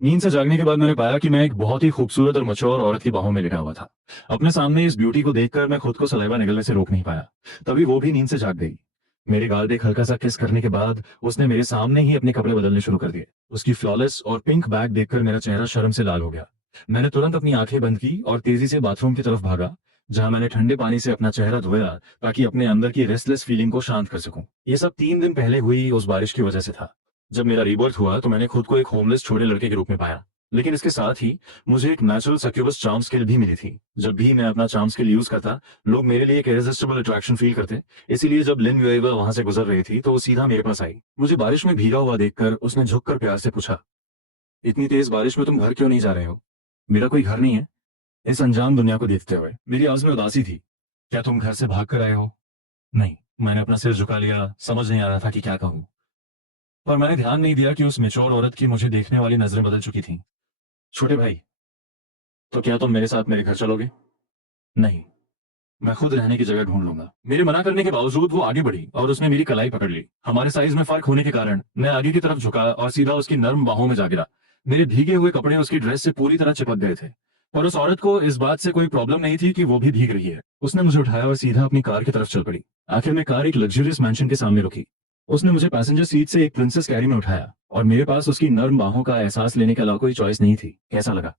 नींद से जागने के बाद मैंने पाया कि मैं एक बहुत ही खूबसूरत और मैच्योर औरत की बाहों में लेटा हुआ था। अपने सामने इस ब्यूटी को देखकर मैं खुद को सलाइवा निगलने से रोक नहीं पाया। तभी वो भी नींद से जाग गई। मेरे गाल पे एक हल्का सा किस करने के बाद उसने मेरे सामने ही अपने कपड़े बदलने शुरू कर दिए। उसकी फ्लॉलेस और पिंक बैग देखकर मेरा चेहरा शर्म से लाल हो गया। मैंने तुरंत अपनी आंखें बंद की और तेजी से बाथरूम की तरफ भागा, जहां मैंने ठंडे पानी से अपना चेहरा धोया ताकि अपने अंदर की रेस्टलेस फीलिंग को शांत कर सकूं। ये सब 3 दिन पहले हुई उस बारिश की वजह से था। जब मेरा रीबर्थ हुआ तो मैंने खुद को एक होमलेस छोटे लड़के के रूप में पाया। लेकिन इसके साथ ही मुझे एक नेचुरल सक्यूबस चार्म स्किल भी मिली थी। जब भी मैं अपना चार्म स्किल यूज करता, लोग मेरे लिए एक इरेसिस्टिबल अट्रैक्शन फील करते। इसीलिए जब लिन यूएवा वहां से गुजर रही थी तो वो सीधा मेरे पास आई। मुझे बारिश में भीगा हुआ देखकर उसने झुककर प्यार से पूछा, इतनी तेज बारिश में तुम घर क्यों नहीं जा रहे हो? मेरा कोई घर नहीं है। इस अनजान दुनिया को देखते हुए मेरी आवाज में उदासी थी। क्या तुम घर से भाग कर आए हो? नहीं। मैंने अपना सिर झुका लिया, समझ नहीं आ रहा था कि क्या कहूँ। पर मैंने ध्यान नहीं दिया कि उस मेच्योर औरत की मुझे देखने वाली नजरें बदल चुकी थीं। छोटे भाई, तो क्या तुम मेरे साथ मेरे घर चलोगे? नहीं, मैं खुद रहने की जगह ढूंढ लूंगा। मेरे मना करने के बावजूद वो आगे बढ़ी और उसने मेरी कलाई पकड़ ली। हमारे साइज में फर्क होने के कारण मैं आगे की तरफ झुका और सीधा उसकी नर्म बाहों में जा गिरा। मेरे भीगे हुए कपड़े उसकी ड्रेस से पूरी तरह चिपक गए थे। पर उस औरत को इस बात से कोई प्रॉब्लम नहीं थी कि वो भी भीग रही है। उसने मुझे उठाया और सीधा अपनी कार की तरफ चल पड़ी। आखिर में कार एक लग्जरियस मैंशन के सामने रुकी। उसने मुझे पैसेंजर सीट से एक प्रिंसेस कैरी में उठाया और मेरे पास उसकी नर्म बाहों का एहसास लेने के अलावा कोई चॉइस नहीं थी। कैसा लगा?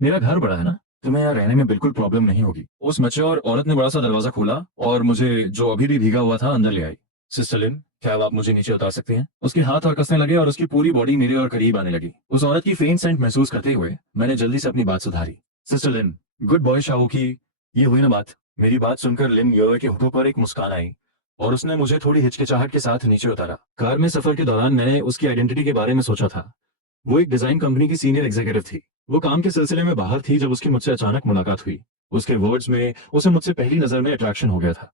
मेरा घर बड़ा है ना, तुम्हें यहाँ रहने में बिल्कुल प्रॉब्लम नहीं होगी। उस मैच्योर औरत ने बड़ा सा दरवाजा खोला और मुझे, जो अभी भी भीगा हुआ था, अंदर ले आई। सिस्टर लिन, क्या आप मुझे नीचे उतार सकते हैं? उसके हाथ और कसने लगे और उसकी पूरी बॉडी मेरे और करीब आने लगी। उस औरत की फेंट सेंट महसूस करते हुए मैंने जल्दी से अपनी बात सुधारी। सिस्टर लिन, गुड बॉय शाहू की ये हुई ना बात। मेरी बात सुनकर लिन योर के होठों पर एक मुस्कान आई और उसने मुझे थोड़ी हिचकिचाहट के साथ नीचे उतारा। कार में सफर के दौरान मैंने उसकी आइडेंटिटी के बारे में सोचा था। वो एक डिजाइन कंपनी की सीनियर एग्जीक्यूटिव थी। वो काम के सिलसिले में बाहर थी जब उसकी मुझसे अचानक मुलाकात हुई। उसके वर्ड्स में उसे मुझसे पहली नजर में अट्रैक्शन हो गया था।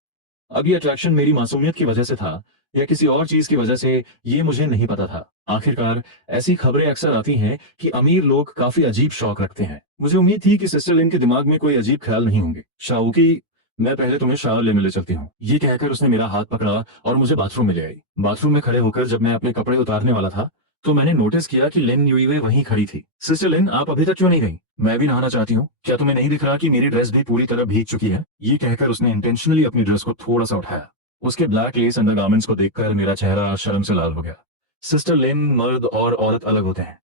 अब ये अट्रैक्शन मेरी मासूमियत की वजह से था या किसी और चीज की वजह से, ये मुझे नहीं पता था। आखिरकार ऐसी खबरें अक्सर आती हैं कि अमीर लोग काफी अजीब शौक रखते हैं। मुझे उम्मीद थी कि सिस्टर लिन के दिमाग में कोई अजीब ख्याल नहीं होंगे। शाहू की, मैं पहले तुम्हें शावर लेने ले चलती हूँ। ये कहकर उसने मेरा हाथ पकड़ा और मुझे बाथरूम में ले आई। बाथरूम में खड़े होकर जब मैं अपने कपड़े उतारने वाला था तो मैंने नोटिस किया कि लिन यूईवे वहीं खड़ी थी। सिस्टर लिन, आप अभी तक क्यों नहीं गई? मैं भी नहाना चाहती हूँ। क्या तुम्हें नहीं दिख रहा कि मेरी ड्रेस भी पूरी तरह भीग चुकी है? ये कहकर उसने इंटेंशनली अपनी ड्रेस को थोड़ा सा उठाया। उसके ब्लैक लेस अंडरगारमेंट्स को देखकर मेरा चेहरा शर्म से लाल हो गया। सिस्टर लिन, मर्द और औरत अलग होते हैं,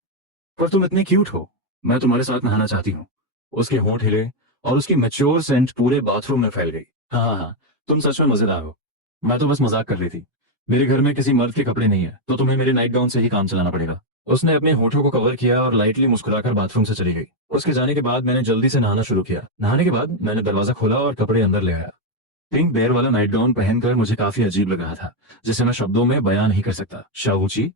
पर तुम इतनी क्यूट हो। मैं तुम्हारे साथ नहाना चाहती हूँ। उसके होंठ हिले और उसकी मैच्योर सेंट पूरे बाथरूम में फैल गई। हाँ हाँ हाँ, तुम सच में मजेदार हो। मैं तो बस मजाक कर रही थी। मेरे घर में किसी मर्द के कपड़े नहीं है, तो तुम्हें मेरे नाइट गाउन से ही काम चलाना पड़ेगा। उसने अपने होठों को कवर किया और लाइटली मुस्कुराकर बाथरूम से चली गई। उसके जाने के बाद मैंने जल्दी से नहाना शुरू किया। नहाने के बाद मैंने दरवाजा खोला और कपड़े अंदर ले आया। पिंक बेयर वाला नाइट गाउन पहनकर मुझे काफी अजीब लग रहा था, जिसे मैं शब्दों में बयान नहीं कर सकता। शाहूची,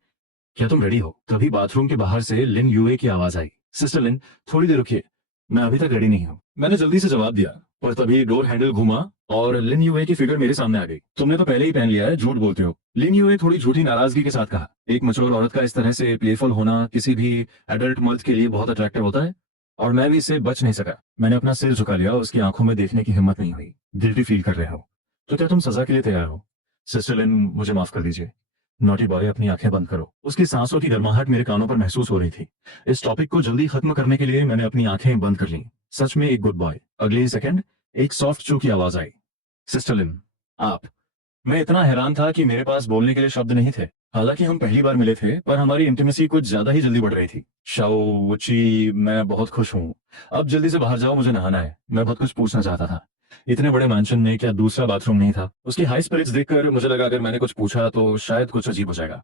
क्या तुम रेडी हो? तभी बाथरूम के बाहर से लिन यूए की आवाज आई। सिस्टर लिन, थोड़ी देर रुकिए, मैं अभी तक रेडी नहीं हूँ। मैंने जल्दी से जवाब दिया, पर तभी डोर हैंडल घूमा और लिन यूए की फिगर मेरे सामने आ गई। तुमने तो पहले ही पहन लिया है, झूठ बोलते हो। लिन यूए थोड़ी झूठी नाराजगी के साथ कहा। एक मैच्योर औरत का इस तरह से प्लेफुल होना किसी भी एडल्ट मर्द के लिए बहुत अट्रैक्टिव होता है, और मैं भी इससे बच नहीं सका। मैंने अपना सिर झुका लिया, उसकी आंखों में देखने की हिम्मत नहीं हुई। गिल्टी फील कर रहे हो तो क्या तुम सजा के लिए तैयार हो? सिस्टर लिन, मुझे माफ कर दीजिए। नॉटी बॉय, अपनी आंखें बंद करो। उसकी सांसों की गर्माहट मेरे कानों पर महसूस हो रही थी। इस टॉपिक को जल्दी खत्म करने के लिए मैंने अपनी आंखें बंद कर ली। सच में एक गुड बॉय। अगले ही सेकंड एक सॉफ्ट चू की आवाज आई। सिस्टर लिन, आप। मैं इतना हैरान था कि मेरे पास बोलने के लिए शब्द नहीं थे। हालांकि हम पहली बार मिले थे, पर हमारी इंटीमेसी कुछ ज्यादा ही जल्दी बढ़ रही थी। शाओची, मैं बहुत खुश हूँ। अब जल्दी से बाहर जाओ, मुझे नहाना है। मैं बहुत कुछ पूछना चाहता था। इतने बड़े मैंशन में क्या दूसरा बाथरूम नहीं था? उसकी हाई स्पिरिट्स देखकर मुझे लगा अगर मैंने कुछ पूछा तो शायद कुछ अजीब हो जाएगा।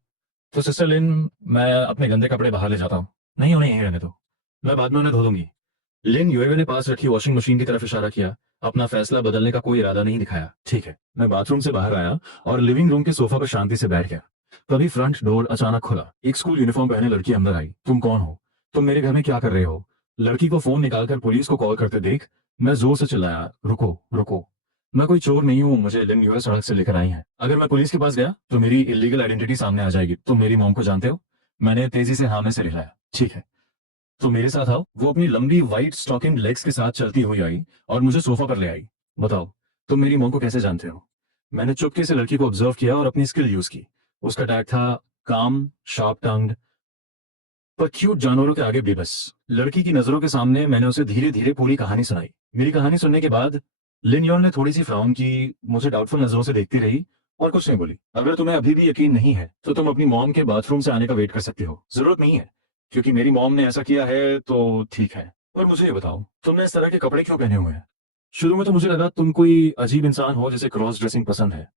तो सिस्टर लिन, मैं अपने गंदे कपड़े बाहर ले जाता हूँ। नहीं, उन्हें यहीं रहने दो, मैं बाद में उन्हें धो दूंगी। लिन यूएवे ने पास रखी वॉशिंग मशीन की तरफ इशारा किया। अपना फैसला बदलने का कोई इरादा नहीं दिखाया। ठीक है। मैं बाथरूम से बाहर आया और लिविंग रूम के सोफा पर शांति से बैठ गया। तभी फ्रंट डोर अचानक खुला। एक स्कूल यूनिफॉर्म पहने लड़की अंदर आई। तुम कौन हो? तुम मेरे घर में क्या कर रहे हो? लड़की को फोन निकालकर पुलिस को कॉल करते देख मैं जोर से चिल्लाया, रुको रुको, मैं कोई चोर नहीं हूँ, मुझे लिन यूएस सड़क से लेकर आई है। अगर मैं पुलिस के पास गया तो मेरी इलीगल आइडेंटिटी सामने आ जाएगी। तुम मेरी मॉम को जानते हो? मैंने तेजी से हाँ में से हिलाया। ठीक है, तो मेरे साथ आओ। वो अपनी लंबी व्हाइट स्टॉकिंग लेग्स के साथ चलती हुई आई और मुझे सोफा पर ले आई। बताओ, तुम मेरी मॉम को कैसे जानते हो? मैंने चुपके से लड़की को ऑब्जर्व किया और अपनी स्किल यूज की। उसका टैग था काम, शार्प टंग्ड, पर क्यूट जानवरों के आगे बेबस। लड़की की नजरों के सामने मैंने उसे धीरे धीरे पूरी कहानी सुनाई। मेरी कहानी सुनने के बाद लिन योर ने थोड़ी सी फ्राउन की, मुझे डाउटफुल नजरों से देखती रही और कुछ नहीं बोली। अगर तुम्हें अभी भी यकीन नहीं है तो तुम अपनी मॉम के बाथरूम से आने का वेट कर सकते हो। जरूरत नहीं है, क्योंकि मेरी मॉम ने ऐसा किया है तो ठीक है। और मुझे ये बताओ, तुमने इस तरह के कपड़े क्यों पहने हुए हैं? शुरू में तो मुझे लगा तुम कोई अजीब इंसान हो जिसे क्रॉस ड्रेसिंग पसंद है।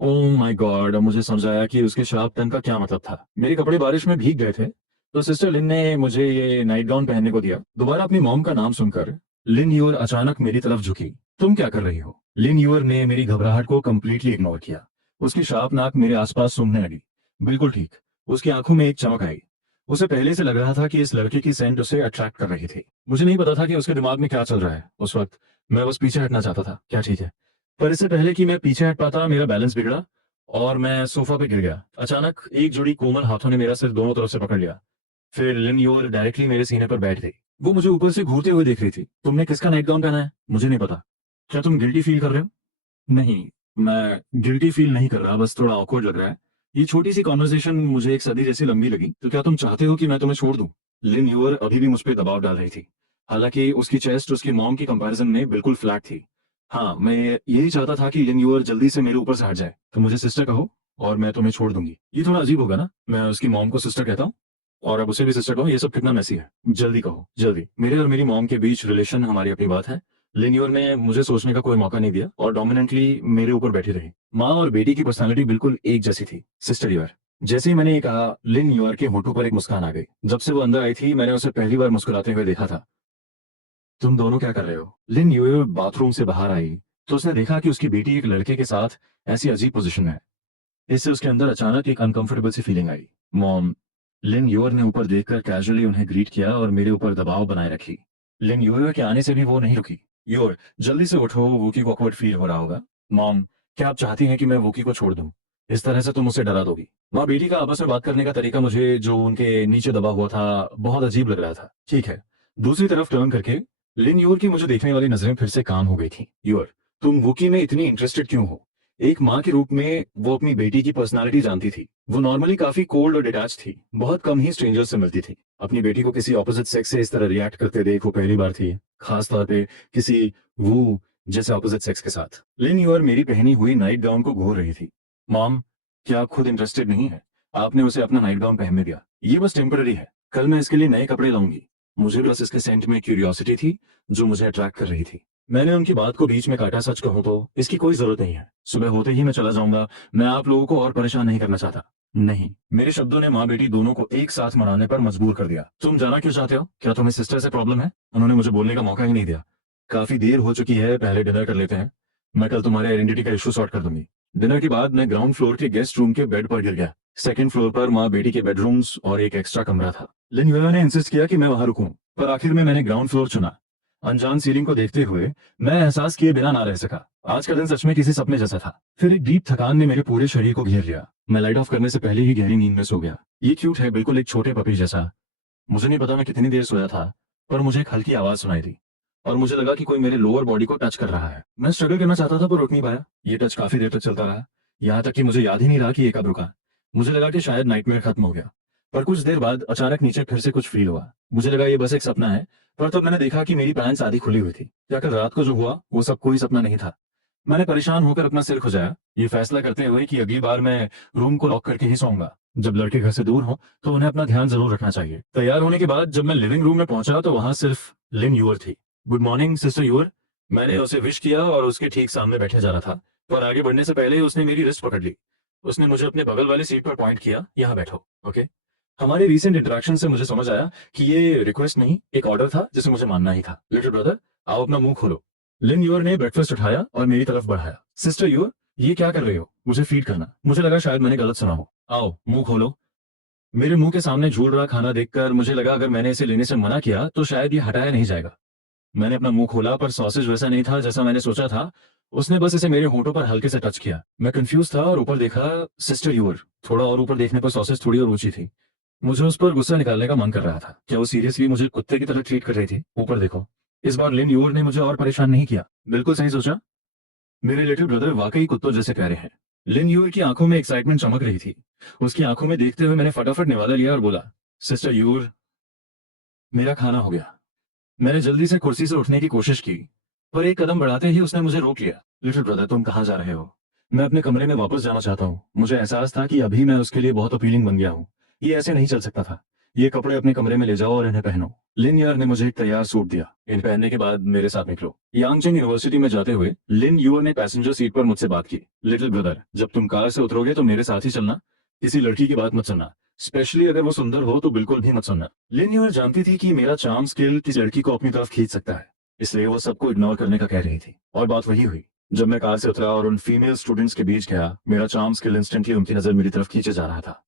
ओह माय गॉड, अब मुझे समझ आया कि उसके शार्प टन का क्या मतलब था। मेरे कपड़े बारिश में भीग गए थे तो सिस्टर लिन ने मुझे ये नाइट गाउन पहनने को दिया। दोबारा अपनी मॉम का नाम सुनकर लिन यूर अचानक मेरी तरफ झुकी। तुम क्या कर रही हो? लिन यूर ने मेरी घबराहट को कंप्लीटली इग्नोर किया। उसकी शार्प नाक मेरे आसपास सूंघने लगी। बिल्कुल ठीक। उसकी आंखों में एक चमक आई। उसे पहले से लग रहा था कि इस लड़के की सेंट उसे अट्रैक्ट कर रही थी। मुझे नहीं पता था कि उसके दिमाग में क्या चल रहा है उस वक्त। मैं बस पीछे हटना चाहता था। क्या ठीक है? पर इससे पहले कि मैं पीछे हट पाता, मेरा बैलेंस बिगड़ा और मैं सोफा पे गिर गया। अचानक एक जोड़ी कोमल हाथों ने मेरा सिर दोनों तरफ से पकड़ लिया। फिर लिन योर डायरेक्टली मेरे सीने पर बैठ गई। वो मुझे ऊपर से घूरते हुए देख रही थी। तुमने किसका नाइट गाउन पहना है? मुझे नहीं पता। क्या तुम गिल्टी फील कर रहे हो? नहीं, मैं गिल्टी फील नहीं कर रहा, बस थोड़ा ऑकवर्ड लग रहा है। ये छोटी सी कॉन्वर्सेशन मुझे एक सदी जैसी लंबी लगी। तो क्या तुम चाहते हो कि मैं तुम्हें छोड़ दूं? लिन यूर अभी भी मुझ पर दबाव डाल रही थी। हालांकि उसकी चेस्ट उसकी मॉम की कंपैरिजन में बिल्कुल फ्लैट थी। हाँ, मैं यही चाहता था कि लिन यूर जल्दी से मेरे ऊपर से हट जाए। तो मुझे सिस्टर कहो और मैं तुम्हें छोड़ दूंगी। ये थोड़ा अजीब होगा ना, मैं उसकी मॉम को सिस्टर कहता हूँ और अब उसे भी सिस्टर कहो। ये सब कितना मैसी है। जल्दी कहो, जल्दी। मेरे और मेरी मॉम के बीच रिलेशन हमारी अपनी बात है। लिनियर ने मुझे सोचने का कोई मौका नहीं दिया और डोमिनेंटली मेरे ऊपर बैठी रही। माँ और बेटी की पर्सनालिटी बिल्कुल एक जैसी थी। Sister Yur. जैसे ही मैंने ये कहा, लिन यूर के होठों पर एक मुस्कान आ गई। जब से वो अंदर आई थी मैंने उसे पहली बार मुस्कुराते हुए देखा था। तुम दोनों क्या कर रहे हो? लिन यूर बाथरूम से बाहर आई तो उसने देखा कि उसकी बेटी एक लड़के के साथ ऐसी अजीब पोजीशन में है। इससे उसके अंदर अचानक एक अनकंफर्टेबल सी फीलिंग आई। मॉम। लिन यूर ने ऊपर देखकर कैजुअली उन्हें ग्रीट किया और मेरे ऊपर दबाव बनाए रखी। लिन यूर के आने से भी वो नहीं रुकी। यूर, जल्दी से उठो, वोकी को ऑकवर्ड फील हो रहा होगा। मॉम, क्या आप चाहती हैं कि मैं वोकी को छोड़ दूं? इस तरह से तुम उसे डरा दोगी। माँ बेटी का आपस में बात करने का तरीका मुझे जो उनके नीचे दबा हुआ था बहुत अजीब लग रहा था। ठीक है। दूसरी तरफ टर्न करके लिन यूर की मुझे देखने वाली नजरें फिर से काम हो गई थी। यूर, तुम वोकी में इतनी इंटरेस्टेड क्यों हो? एक माँ के रूप में वो अपनी बेटी की पर्सनालिटी जानती थी। वो नॉर्मली काफी कोल्ड और डिटैच थी। बहुत कम ही स्ट्रेंजर्स से मिलती थी। अपनी बेटी को किसी ऑपोजिट सेक्स से इस तरह रिएक्ट करते देख वो पहली बार थी, खास तौर पे किसी वो जैसे ऑपोजिट सेक्स के साथ। लिन यूर मेरी पहनी हुई नाइट गाउन को घूर रही थी। मॉम, क्या आप खुद इंटरेस्टेड नहीं है? आपने उसे अपना नाइट गाउन पहनने दिया। ये बस टेम्पररी है, कल मैं इसके लिए नए कपड़े लाऊंगी। मुझे बस इसके सेंट में क्यूरियोसिटी थी जो मुझे अट्रैक्ट कर रही थी। मैंने उनकी बात को बीच में काटा। सच कहूं तो इसकी कोई जरूरत नहीं है। सुबह होते ही मैं चला जाऊंगा। मैं आप लोगों को और परेशान नहीं करना चाहता। नहीं। मेरे शब्दों ने माँ बेटी दोनों को एक साथ मनाने पर मजबूर कर दिया। तुम जाना क्यों चाहते हो? क्या तुम्हें सिस्टर से प्रॉब्लम है? उन्होंने मुझे बोलने का मौका ही नहीं दिया। काफी देर हो चुकी है, पहले डिनर कर लेते हैं। मैं कल तुम्हारे आइडेंटिटी का इशू सॉर्ट कर दूंगी। डिनर के बाद मैं ग्राउंड फ्लोर के गेस्ट रूम के बेड पर गिर गया। सेकंड फ्लोर पर माँ बेटी के बेडरूम्स और एक एक्स्ट्रा कमरा था। लिन ने इंसिस्ट किया कि मैं वहां रुकूं, पर आखिर में मैंने ग्राउंड फ्लोर चुना। अनजान सीलिंग को देखते हुए मैं एहसास किए बिना ना रह सका। आज का दिन सच में किसी सपने जैसा था। फिर एक डीप थकान ने मेरे पूरे शरीर को घेर लिया। मैं लाइट ऑफ करने से पहले ही गहरी नींद में सो गया। ये क्यूट है, बिल्कुल एक छोटे पपी जैसा। मुझे नहीं पता मैं कितनी देर सोया था, पर मुझे एक हल्की आवाज सुनाई दी और मुझे लगा कि कोई मेरे लोअर बॉडी को टच कर रहा है। मैं स्ट्रगल करना चाहता था पर रुक नहीं पाया। ये टच काफी देर तक चलता रहा, यहाँ तक कि मुझे याद ही नहीं रहा कि ये कब रुका। मुझे लगा कि शायद नाइटमेयर खत्म हो गया। पर कुछ देर बाद अचानक नीचे फिर से कुछ फील हुआ। मुझे लगा ये बस एक सपना है, पर तब मैंने देखा कि मेरी पैंट्स आधी खुली हुई थी। क्या कल रात को जो हुआ वो सब कोई सपना नहीं था? मैंने परेशान होकर अपना सिर खुजाया, ये फैसला करते हुए कि अगली बार मैं रूम को लॉक करके ही सोऊंगा। जब लड़के घर से दूर हो तो उन्हें अपना ध्यान जरूर रखना चाहिए। तैयार होने के बाद जब मैं लिविंग रूम में पहुंचा तो वहां सिर्फ लिन यूर थी। Good morning sister Yur. मैंने उसे विश किया और उसके ठीक सामने बैठे जा रहा था, पर आगे बढ़ने से पहले ही उसने मेरी रिस्ट पकड़ ली। उसने मुझे अपने बगल वाली सीट पर पॉइंट किया, यहाँ बैठो। ओके। हमारे रीसेंट इंटरेक्शन से मुझे समझ आया कि ये रिक्वेस्ट नहीं, एक ऑर्डर था जिसे मुझे मानना ही था। लिटिल ब्रदर, आओ अपना मुंह खोलो। लिन यूर ने ब्रेकफास्ट उठाया और मेरी तरफ बढ़ाया। सिस्टर यूर, ये क्या कर रहे हो? मुझे फीड करना। मुझे लगा शायद मैंने गलत सुना हो। आओ मुंह खोलो। मेरे मुंह के सामने झूल रहा खाना देखकर मुझे लगा अगर मैंने इसे लेने से मना किया तो शायद ये हटाया नहीं जाएगा। मैंने अपना मुंह खोला पर सॉसेज वैसा नहीं था जैसा मैंने सोचा था। उसने बस इसे मेरे होठों पर हल्के से टच किया। मैं कंफ्यूज था और ऊपर देखा। Sister Yur. थोड़ा और ऊपर देखने पर सॉसेज थोड़ी और ऊंची थी। मुझे उस पर गुस्सा निकालने का मन कर रहा था। क्या वो सीरियसली मुझे कुत्ते की तरह ट्रीट कर रही थी? ऊपर देखो। इस बार लिन यूर ने मुझे और परेशान नहीं किया। बिल्कुल सही सोचा। मेरे लिटिल ब्रदर वाकई कुत्तों जैसे प्यारे हैं। लिन यूर की आंखों में एक्साइटमेंट चमक रही थी। उसकी आंखों में देखते हुए मैंने फटाफट निवाला लिया और बोला, सिस्टर यूर, मेरा खाना हो गया। मैंने जल्दी से कुर्सी से उठने की कोशिश की, पर एक कदम बढ़ाते ही उसने मुझे रोक लिया। लिटिल ब्रदर, तुम कहाँ जा रहे हो? मैं अपने कमरे में वापस जाना चाहता हूँ। मुझे एहसास था कि अभी मैं उसके लिए बहुत अपीलिंग बन गया हूँ। ये ऐसे नहीं चल सकता था। ये कपड़े अपने कमरे में ले जाओ और इन्हें पहनो। लिन यूर ने मुझे एक तैयार सूट दिया। इन पहनने के बाद मेरे साथ निकलो। यांगचेन यूनिवर्सिटी में जाते हुए लिन यूर ने पैसेंजर सीट पर मुझसे बात की। लिटिल ब्रदर, जब तुम कार से उतरोगे तो मेरे साथ ही चलना। किसी लड़की की बात मत सुनना, स्पेशली अगर वो सुंदर हो तो बिल्कुल भी मत सुनना। लिन यूर जानती थी कि मेरा चार्म स्किल किसी लड़की को अपनी तरफ खींच सकता है, इसलिए वो सबको इग्नोर करने का कह रही थी। और बात वही हुई। जब मैं कार से उतरा और उन फीमेल स्टूडेंट्स के बीच गया, मेरा चार्म स्किल इंस्टेंटली उनकी नजर मेरी तरफ खींचे जा रहा था।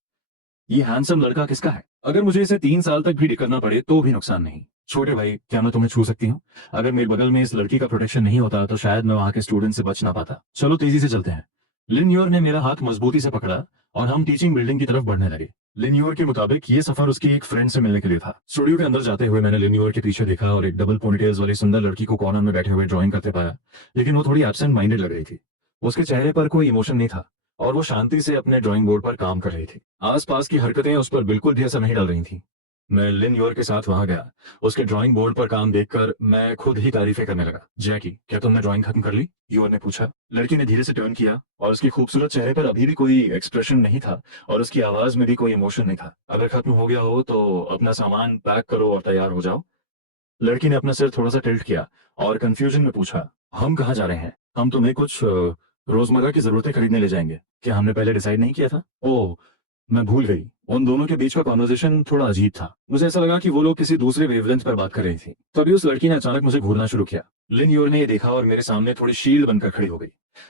ये हैंडसम लड़का किसका है? अगर मुझे इसे 3 साल तक भी डिक करना पड़े तो भी नुकसान नहीं। छोटे भाई, क्या मैं तुम्हें छू सकती हूँ? अगर मेरे बगल में इस लड़की का प्रोटेक्शन नहीं होता तो शायद मैं वहां के स्टूडेंट से बच ना पाता। चलो तेजी से चलते हैं। लिन्योर ने मेरा हाथ मजबूती से पकड़ा और हम टीचिंग बिल्डिंग की तरफ बढ़ने लगे। लिन्योर के मुताबिक ये सफर उसकी एक फ्रेंड से मिलने के लिए था। स्टूडियो के अंदर जाते हुए मैंने लिन्योर के पीछे देखा और एक डबल पोनीटेल्स वाली सुंदर लड़की को कॉर्नर में बैठे हुए ड्राइंग करते पाया, लेकिन वो थोड़ी एब्सेंट माइंडेड लग रही थी। उसके चेहरे पर कोई इमोशन नहीं था और वो शांति से अपने ड्राइंग बोर्ड पर काम कर रही थी। आसपास की हरकतें उस पर बिल्कुल भी असर नहीं डाल रही थी। मैं लिन योर के साथ वहां गया। उसके ड्राइंग बोर्ड पर काम देखकर मैं खुद ही तारीफें करने लगा। जैकी, क्या तुमने ड्राइंग खत्म कर ली? योर ने पूछा। लड़की ने धीरे से टर्न किया और उसकी खूबसूरत चेहरे पर अभी भी कोई एक्सप्रेशन नहीं था और उसकी आवाज में भी कोई इमोशन नहीं था। अगर खत्म हो गया हो तो अपना सामान पैक करो और तैयार हो जाओ। लड़की ने अपना सिर थोड़ा सा टिल्ट किया और कंफ्यूजन में पूछा, हम कहाँ जा रहे हैं? हम तुम्हें कुछ रोजमर्रा की जरूरतें खरीदने ले जाएंगे। क्या हमने पहले डिसाइड नहीं किया था? ओह, मैं भूल गई। उन दोनों के बीच का कॉन्वर्सेशन थोड़ा अजीब था। मुझे ऐसा लगा कि वो लोग किसी दूसरे वेवलेंथ पर बात कर रही थी। तभी उस लड़की ने अचानक मुझे घूरना शुरू किया। लिन योर ने ये देखा और मेरे सामने थोड़ी शील्ड बनकर खड़ी हो गई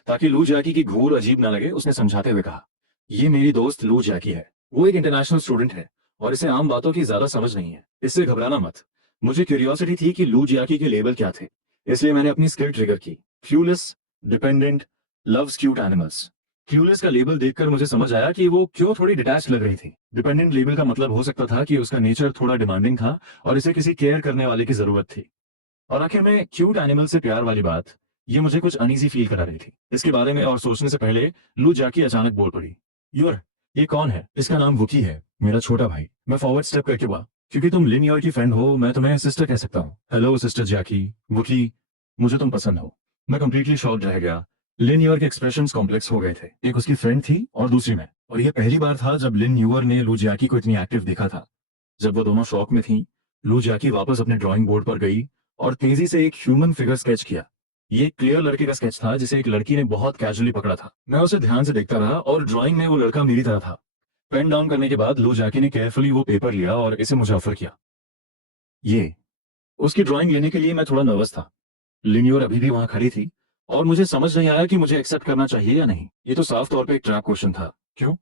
ताकि लू जैकी की घूर अजीब ना लगे। उसने समझाते हुए कहा, ये मेरी दोस्त लू जैकी है। वो एक इंटरनेशनल स्टूडेंट है और इसे आम बातों की ज्यादा समझ नहीं है। इससे घबराना मत। मुझे क्यूरियोसिटी थी कि लू जियाकी के लेबल क्या थे, इसलिए मैंने अपनी स्किल ट्रिगर की। फ्यूलेस, dependent, loves cute animals. Clueless का लेबल देखकर मुझे समझ आया कि वो क्यों थोड़ी डिटैच लग रही थी। डिपेंडेंट लेबल का मतलब हो सकता था कि उसका नेचर थोड़ा डिमांडिंग था और इसे किसी केयर करने वाले की जरूरत थी। और आखिर में क्यूट एनिमल से प्यार वाली बात, ये मुझे कुछ अनईजी फील करा रही थी। इसके बारे में और सोचने से पहले लू जाकी अचानक बोल पड़ी, यूर, ये कौन है? इसका नाम वुकी है, मेरा छोटा भाई। मैं फॉरवर्ड स्टेप करके हुआ। क्योंकि तुम लिन योर की फ्रेंड हो, मैं तुम्हें सिस्टर कह सकता हूँ। हेलो सिस्टर जैकी। वुकी, मुझे तुम पसंद हो। मैं कंप्लीटली शॉक्ड रह गया। लिन यूर के एक्सप्रेशंस कॉम्प्लेक्स हो गए थे। एक उसकी फ्रेंड थी और दूसरी मैं। और यह पहली बार था जब लिन यूर ने लू जैकी को इतनी एक्टिव देखा था। जब वो दोनों शॉक में थी, लू जैकी वापस अपने ड्राइंग बोर्ड पर गई और तेजी से एक ह्यूमन फिगर स्केच किया। ये एक क्लियर लड़के का स्केच था जिसे एक लड़की ने बहुत कैजुअली पकड़ा था। मैं उसे ध्यान से देखता रहा और ड्राइंग में वो लड़का मेरी तरह था। पेन डाउन करने के बाद लू जैकी ने केयरफुली वो पेपर लिया और इसे मुझे ऑफर किया। ये उसकी ड्राइंग लेने के लिए मैं थोड़ा नर्वस था। लिन्योर अभी भी वहां खड़ी थी और मुझे समझ नहीं आया कि मुझे एक्सेप्ट करना चाहिए या नहीं। ये तो साफ तौर पे एक ट्रैप क्वेश्चन था। क्यों?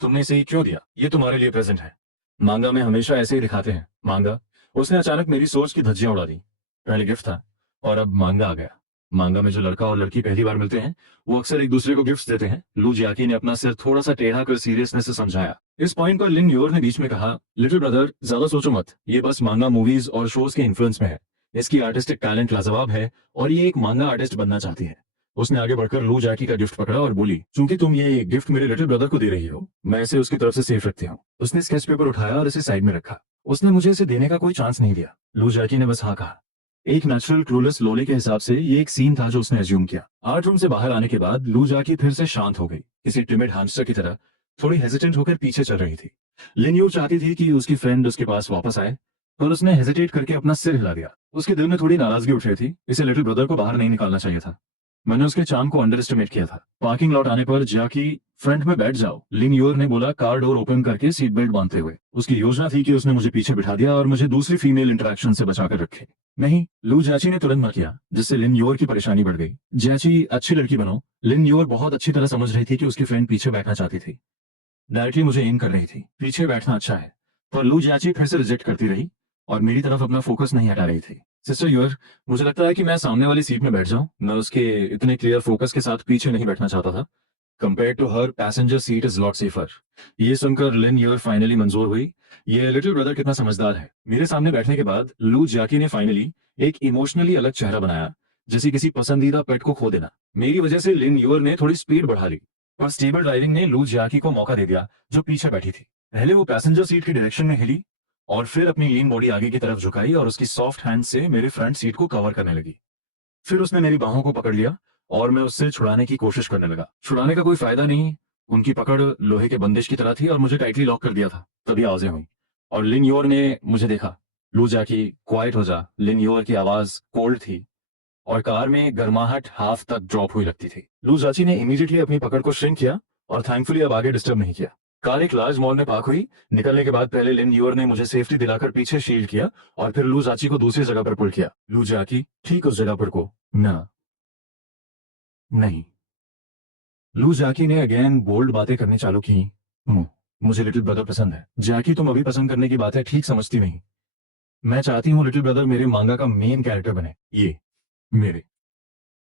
तुमने इसे क्यों दिया? ये तुम्हारे लिए प्रेजेंट है। मांगा में हमेशा ऐसे ही दिखाते हैं। मांगा। उसने अचानक मेरी सोच की धज्जियां उड़ा दी। पहले गिफ्ट था और अब मांगा आ गया। मांगा में जो लड़का और लड़की पहली बार मिलते हैं वो अक्सर एक दूसरे को गिफ्ट्स देते हैं। लू जियाकी ने अपना सिर थोड़ा सा टेढ़ा कर सीरियसनेस से समझाया। इस पॉइंट पर लिन योर ने बीच में कहा, लिटिल ब्रदर, ज्यादा सोचो मत। ये बस मांगा मूवीज और शोज के इन्फ्लुएंस में है। इसकी आर्टिस्टिक टैलेंट लाजवाब है और ये एक मांगा आर्टिस्ट बनना चाहती है। उसने आगे बढ़कर लू जैकी का गिफ्ट पकड़ा और बोली, चूंकि तुम ये गिफ्ट मेरे लिटिल ब्रदर को दे रही हो, मैं इसे उसकी तरफ से सेफ रखती हूँ। उसने स्केच पेपर उठाया और इसे साइड में रखा। उसने मुझे इसे देने का कोई चांस नहीं दिया। लू जैकी ने बस हाँ कहा। एक नेचुरल क्लूलेस लोले के हिसाब से ये एक सीन था जो उसने एज्यूम किया। आर्ट रूम से बाहर आने के बाद लू जैकी फिर से शांत हो गई, किसी टिमिड हैमस्टर की तरह थोड़ी हेजिटेंट होकर पीछे चल रही थी। लिन यू चाहती थी कि उसकी फ्रेंड उसके पास वापस आए, पर उसने हेजिटेट करके अपना सिर हिला दिया। उसके दिल में थोड़ी नाराजगी उठ रही थी। इसे लिटिल ब्रदर को बाहर नहीं निकालना चाहिए था। मैंने उसके चार्म को अंडर एस्टिमेट किया था। पार्किंग लॉट आने पर जाकी, फ्रंट में बैठ जाओ, लिन योर ने बोला, कार डोर ओपन करके सीट बेल्ट बांधते हुए। उसकी योजना थी कि उसने मुझे पीछे बिठा दिया और मुझे दूसरी फीमेल इंटरेक्शन से बचाकर रखे। नहीं, लू जैची ने तुरंत मना किया, जिससे लिन योर की परेशानी बढ़ गई। जैची, अच्छी लड़की बनो। लिन योर बहुत अच्छी तरह समझ रही थी कि उसकी फ्रेंड पीछे बैठना चाहती थी। डायरेक्टली मुझे एम कर रही थी, पीछे बैठना अच्छा है। पर लू जैची फिर से रिजेक्ट करती रही और मेरी तरफ अपना फोकस नहीं हटा रही थी। सिस्टर यूर, मुझे लगता है कि मैं सामने वाली सीट में बैठ जाऊं। मैं उसके इतने क्लियर फोकस के साथ पीछे नहीं बैठना चाहता था। Compare to her, passenger seat is lot safer. ये सुनकर लिन यूर फाइनली मंजूर हुई। ये लिटिल ब्रदर कितना समझदार है। मेरे सामने बैठने के बाद लू जाकी ने फाइनली एक इमोशनली अलग चेहरा बनाया, जैसे किसी पसंदीदा पेट को खो देना। मेरी वजह से लिन यूर ने थोड़ी स्पीड बढ़ा ली, पर स्टेबल ड्राइविंग ने लू जाकी को मौका दे दिया जो पीछे बैठी थी। पहले वो पैसेंजर सीट की डायरेक्शन में हिली और फिर अपनी लीन बॉडी आगे की तरफ झुकाई और उसकी सॉफ्ट हैंड से मेरे फ्रंट सीट को कवर करने लगी। फिर उसने मेरी बाहों को पकड़ लिया और मैं उससे छुड़ाने की कोशिश करने लगा। छुड़ाने का कोई फायदा नहीं, उनकी पकड़ लोहे के बंदिश की तरह थी और मुझे टाइटली लॉक कर दिया था। तभी आवाजें हुई और लिन योर ने मुझे देखा। लू जाकी, क्वाइट हो जा। लिन योर की आवाज कोल्ड थी और कार में गर्माहट हाफ तक ड्रॉप हुई लगती थी। लू जाची ने इमीडिएटली अपनी पकड़ को श्रिंक किया और थैंकफुली अब आगे डिस्टर्ब नहीं किया। कार एक लार्ज मॉल में पार्क हुई। निकलने के बाद पहले लिन यूर ने मुझे सेफ्टी दिलाकर पीछे शील्ड किया और फिर लू जाची को दूसरी जगह पर पुल किया। लू जाकी ठीक उस जगह पर को ना नहीं। लू जाकी ने अगेन बोल्ड बातें करनी चालू की। मुझे लिटिल ब्रदर पसंद है। जैकी तुम अभी पसंद करने की बातें ठीक समझती नहीं। मैं चाहती हूँ लिटिल ब्रदर मेरे मांगा का मेन कैरेक्टर बने। ये मेरे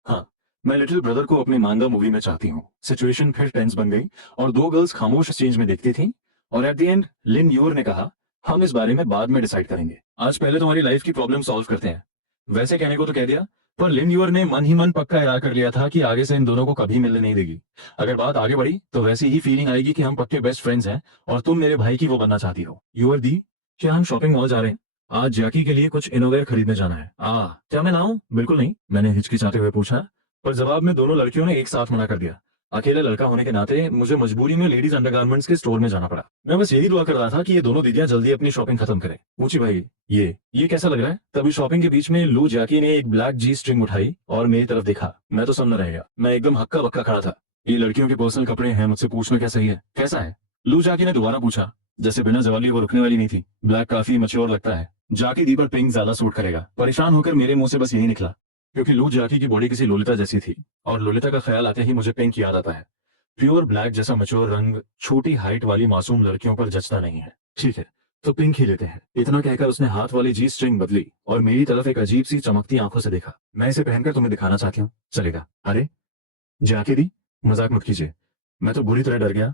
हाँ, मैं लिटिल ब्रदर को अपनी मांगा मूवी में चाहती हूँ। सिचुएशन फिर टेंस बन गई और दो गर्ल्स खामोश एक्सचेंज में देखती थी और at the end Lin Yur ने कहा, हम इस बारे में बाद में डिसाइड करेंगे। आज पहले तुम्हारी लाइफ की प्रॉब्लम सॉल्व करते हैं। वैसे कहने को तो कह दिया, पर लिन यूर ने मन ही मन पक्का इरादा कर लिया था कि आगे से इन दोनों को कभी मिलने नहीं देगी। अगर बात आगे बढ़ी तो वैसी ही फीलिंग आएगी कि हम पक्के बेस्ट फ्रेंड्स हैं और तुम मेरे भाई की वो बनना चाहती हो। यूर दी, क्या हम शॉपिंग मॉल जा रहे हैं? आज जैकी के लिए कुछ इनोवेयर खरीदने जाना है। क्या मैं लाऊं? बिल्कुल नहीं, मैंने हिचकिचाते हुए पूछा, पर जवाब में दोनों लड़कियों ने एक साथ मना कर दिया। अकेला लड़का होने के नाते मुझे मजबूरी में लेडीज अंडरगारमेंट्स के स्टोर में जाना पड़ा। मैं बस यही दुआ कर रहा था कि ये दोनों दीदियां जल्दी अपनी शॉपिंग खत्म करें। पूछी भाई, ये कैसा लग रहा है? तभी शॉपिंग के बीच में लू जैकी ने एक ब्लैक जी स्ट्रिंग उठाई और मेरी तरफ देखा। मैं तो सन्न रह गया। मैं एकदम हक्का बक्का खड़ा था। ये लड़कियों के पर्सनल कपड़े हैं, मुझसे पूछना क्या सही है? कैसा है? लू जैकी ने दोबारा पूछा, जैसे बिना जवाब वो रुकने वाली नहीं थी। ब्लैक काफी मैच्योर लगता है। जाकी दी पर पिंक ज्यादा सूट करेगा। परेशान होकर मेरे मुंह से बस यही निकला, क्योंकि लू जाकी की बॉडी किसी लोलिता जैसी थी और लोलिता का ख्याल आते ही मुझे पिंक याद आता है। प्योर ब्लैक जैसा मैच्योर रंग छोटी हाइट वाली मासूम लड़कियों पर जचता नहीं है। ठीक है, तो पिंक ही लेते हैं। इतना कहकर उसने हाथ वाली जी स्ट्रिंग बदली और मेरी तरफ एक अजीब सी चमकती आंखों से देखा। मैं इसे पहनकर तुम्हें दिखाना चाहती हूँ, चलेगा? अरे जाकी दी, मजाक मत कीजिए। मैं तो बुरी तरह डर गया।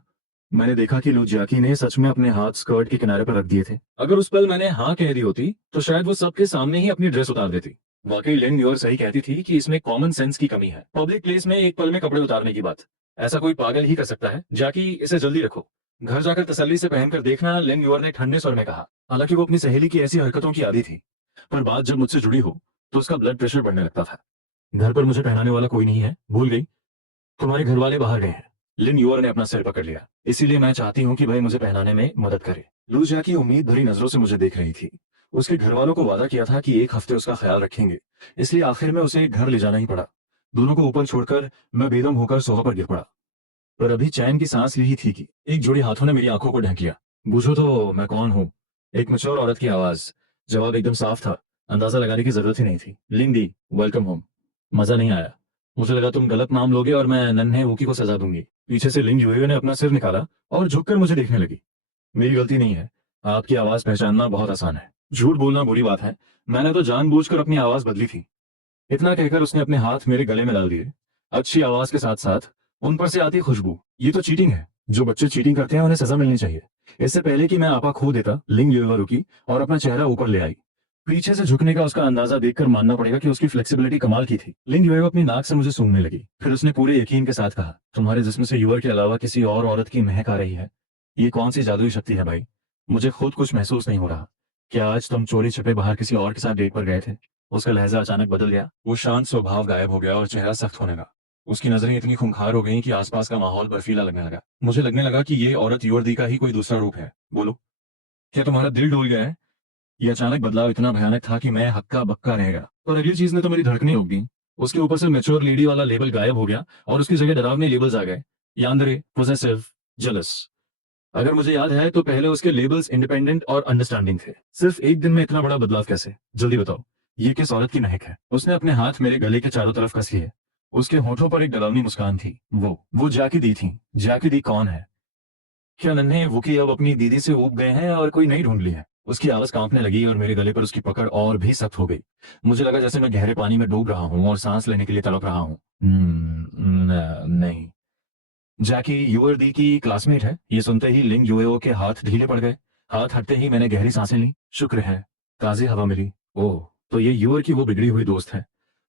मैंने देखा कि लू जाकी ने सच में अपने हाथ स्कर्ट के किनारे पर रख दिए थे। अगर उस पल मैंने हाँ कह दी होती तो शायद वो सबके सामने ही अपनी ड्रेस उतार देती। वाकई लिन यूर सही कहती थी कि इसमें कॉमन सेंस की कमी है। पब्लिक प्लेस में एक पल में कपड़े उतारने की बात, ऐसा कोई पागल ही कर सकता है। जाकी, इसे जल्दी रखो, घर जाकर तसल्ली से पहनकर देखना, लिन यूर ने ठंडे स्वर में कहा। हालांकि वो अपनी सहेली की ऐसी हरकतों की आदी थी, पर बात जब मुझसे जुड़ी हो तो उसका ब्लड प्रेशर बढ़ने लगता था। घर पर मुझे पहनाने वाला कोई नहीं है, भूल गई? तुम्हारे घर वाले बाहर गए हैं। लिन यूर ने अपना सिर पकड़ लिया। इसीलिए मैं चाहती हूँ कि भाई मुझे पहनाने में मदद करे। लू जैकी उम्मीद भरी नजरों से मुझे देख रही थी। उसके घर वालों को वादा किया था कि एक हफ्ते उसका ख्याल रखेंगे, इसलिए आखिर में उसे घर ले जाना ही पड़ा। दोनों को ऊपर छोड़कर मैं बेदम होकर सोफा पर गिर पड़ा, पर अभी चैन की सांस ली ही थी कि एक जोड़ी हाथों ने मेरी आंखों को ढक लिया। पूछो तो मैं कौन हूँ? एक मैच्योर औरत की आवाज। जवाब एकदम साफ था, अंदाजा लगाने की जरूरत ही नहीं थी। लिंदी, वेलकम होम। मजा नहीं आया। मुझे लगा तुम गलत नाम लोगे और मैं नन्हे वूकी को सजा दूंगी। पीछे से लिंग यूए ने अपना सिर निकाला और झुककर मुझे देखने लगी। मेरी गलती नहीं है, आपकी आवाज पहचानना बहुत आसान है। झूठ बोलना बुरी बात है, मैंने तो जानबूझकर अपनी आवाज बदली थी। इतना कहकर उसने अपने हाथ मेरे गले में डाल दिए, अच्छी आवाज के साथ साथ उन पर से आती खुशबू। ये तो चीटिंग है। जो बच्चे चीटिंग करते हैं उन्हें सजा मिलनी चाहिए। इससे पहले कि मैं आपा खो देता, लिंग यूए रुकी और अपना चेहरा ऊपर ले आई। पीछे से झुकने का उसका अंदाजा देखकर मानना पड़ेगा कि उसकी फ्लेक्सिबिलिटी कमाल की थी। लिंग यूए अपनी नाक से मुझे सूंघने लगी। फिर उसने पूरे यकीन के साथ कहा, तुम्हारे जिस्म से यूए के अलावा किसी और औरत की महक आ रही है। ये कौन सी जादुई शक्ति है भाई? मुझे खुद कुछ महसूस नहीं हो रहा। क्या आज तुम चोरी छिपे बाहर किसी और के साथ डेट पर गए थे? उसका लहजा अचानक बदल गया। वो शांत स्वभाव गायब हो गया और चेहरा सख्त होने लगा। उसकी नजरें इतनी खूंखार हो गईं कि आसपास का माहौल बर्फीला लगने लगा। मुझे लगने लगा कि ये औरत युवर्दी का ही कोई दूसरा रूप है। बोलो, क्या तुम्हारा दिल डोल गया है? ये अचानक बदलाव इतना भयानक था कि मैं हक्का बक्का रह गया। और अगली चीज ने तो मेरी धड़कनें रोक दी। उसके ऊपर से मैच्योर लेडी वाला लेबल गायब हो गया और उसकी जगह डरावने लेबल्स आ गए। यान्दरे, पोजेसिव, जेलस। अगर मुझे याद है तो पहले उसके लेबल्स इंडिपेंडेंट और अंडरस्टैंडिंग थे। सिर्फ एक दिन में इतना बड़ा बदलाव कैसे? जल्दी बताओ, ये किस औरत की महक है? उसने अपने हाथ मेरे गले के चारों तरफ कस लिए। उसके होठों पर एक डरावनी मुस्कान थी। वो जाकी दी थी। जाकी दी कौन है? क्या नन्हे वुकी अब अपनी दीदी से ऊब गए हैं और कोई नई ढूंढ ली है? उसकी आवाज कांपने लगी और मेरे गले पर उसकी पकड़ और भी सख्त हो गई। मुझे लगा जैसे मैं गहरे पानी में डूब रहा हूँ और सांस लेने के लिए तड़प रहा हूँ। नहीं। जैकी यूएरडी की क्लासमेट है। ये सुनते ही लिंग यूएओ के हाथ ढीले पड़ गए। हाथ हटते ही मैंने गहरी सांसें ली। शुक्र है, ताजी हवा मिली। ओह, तो ये यूअर की वो बिगड़ी हुई दोस्त है।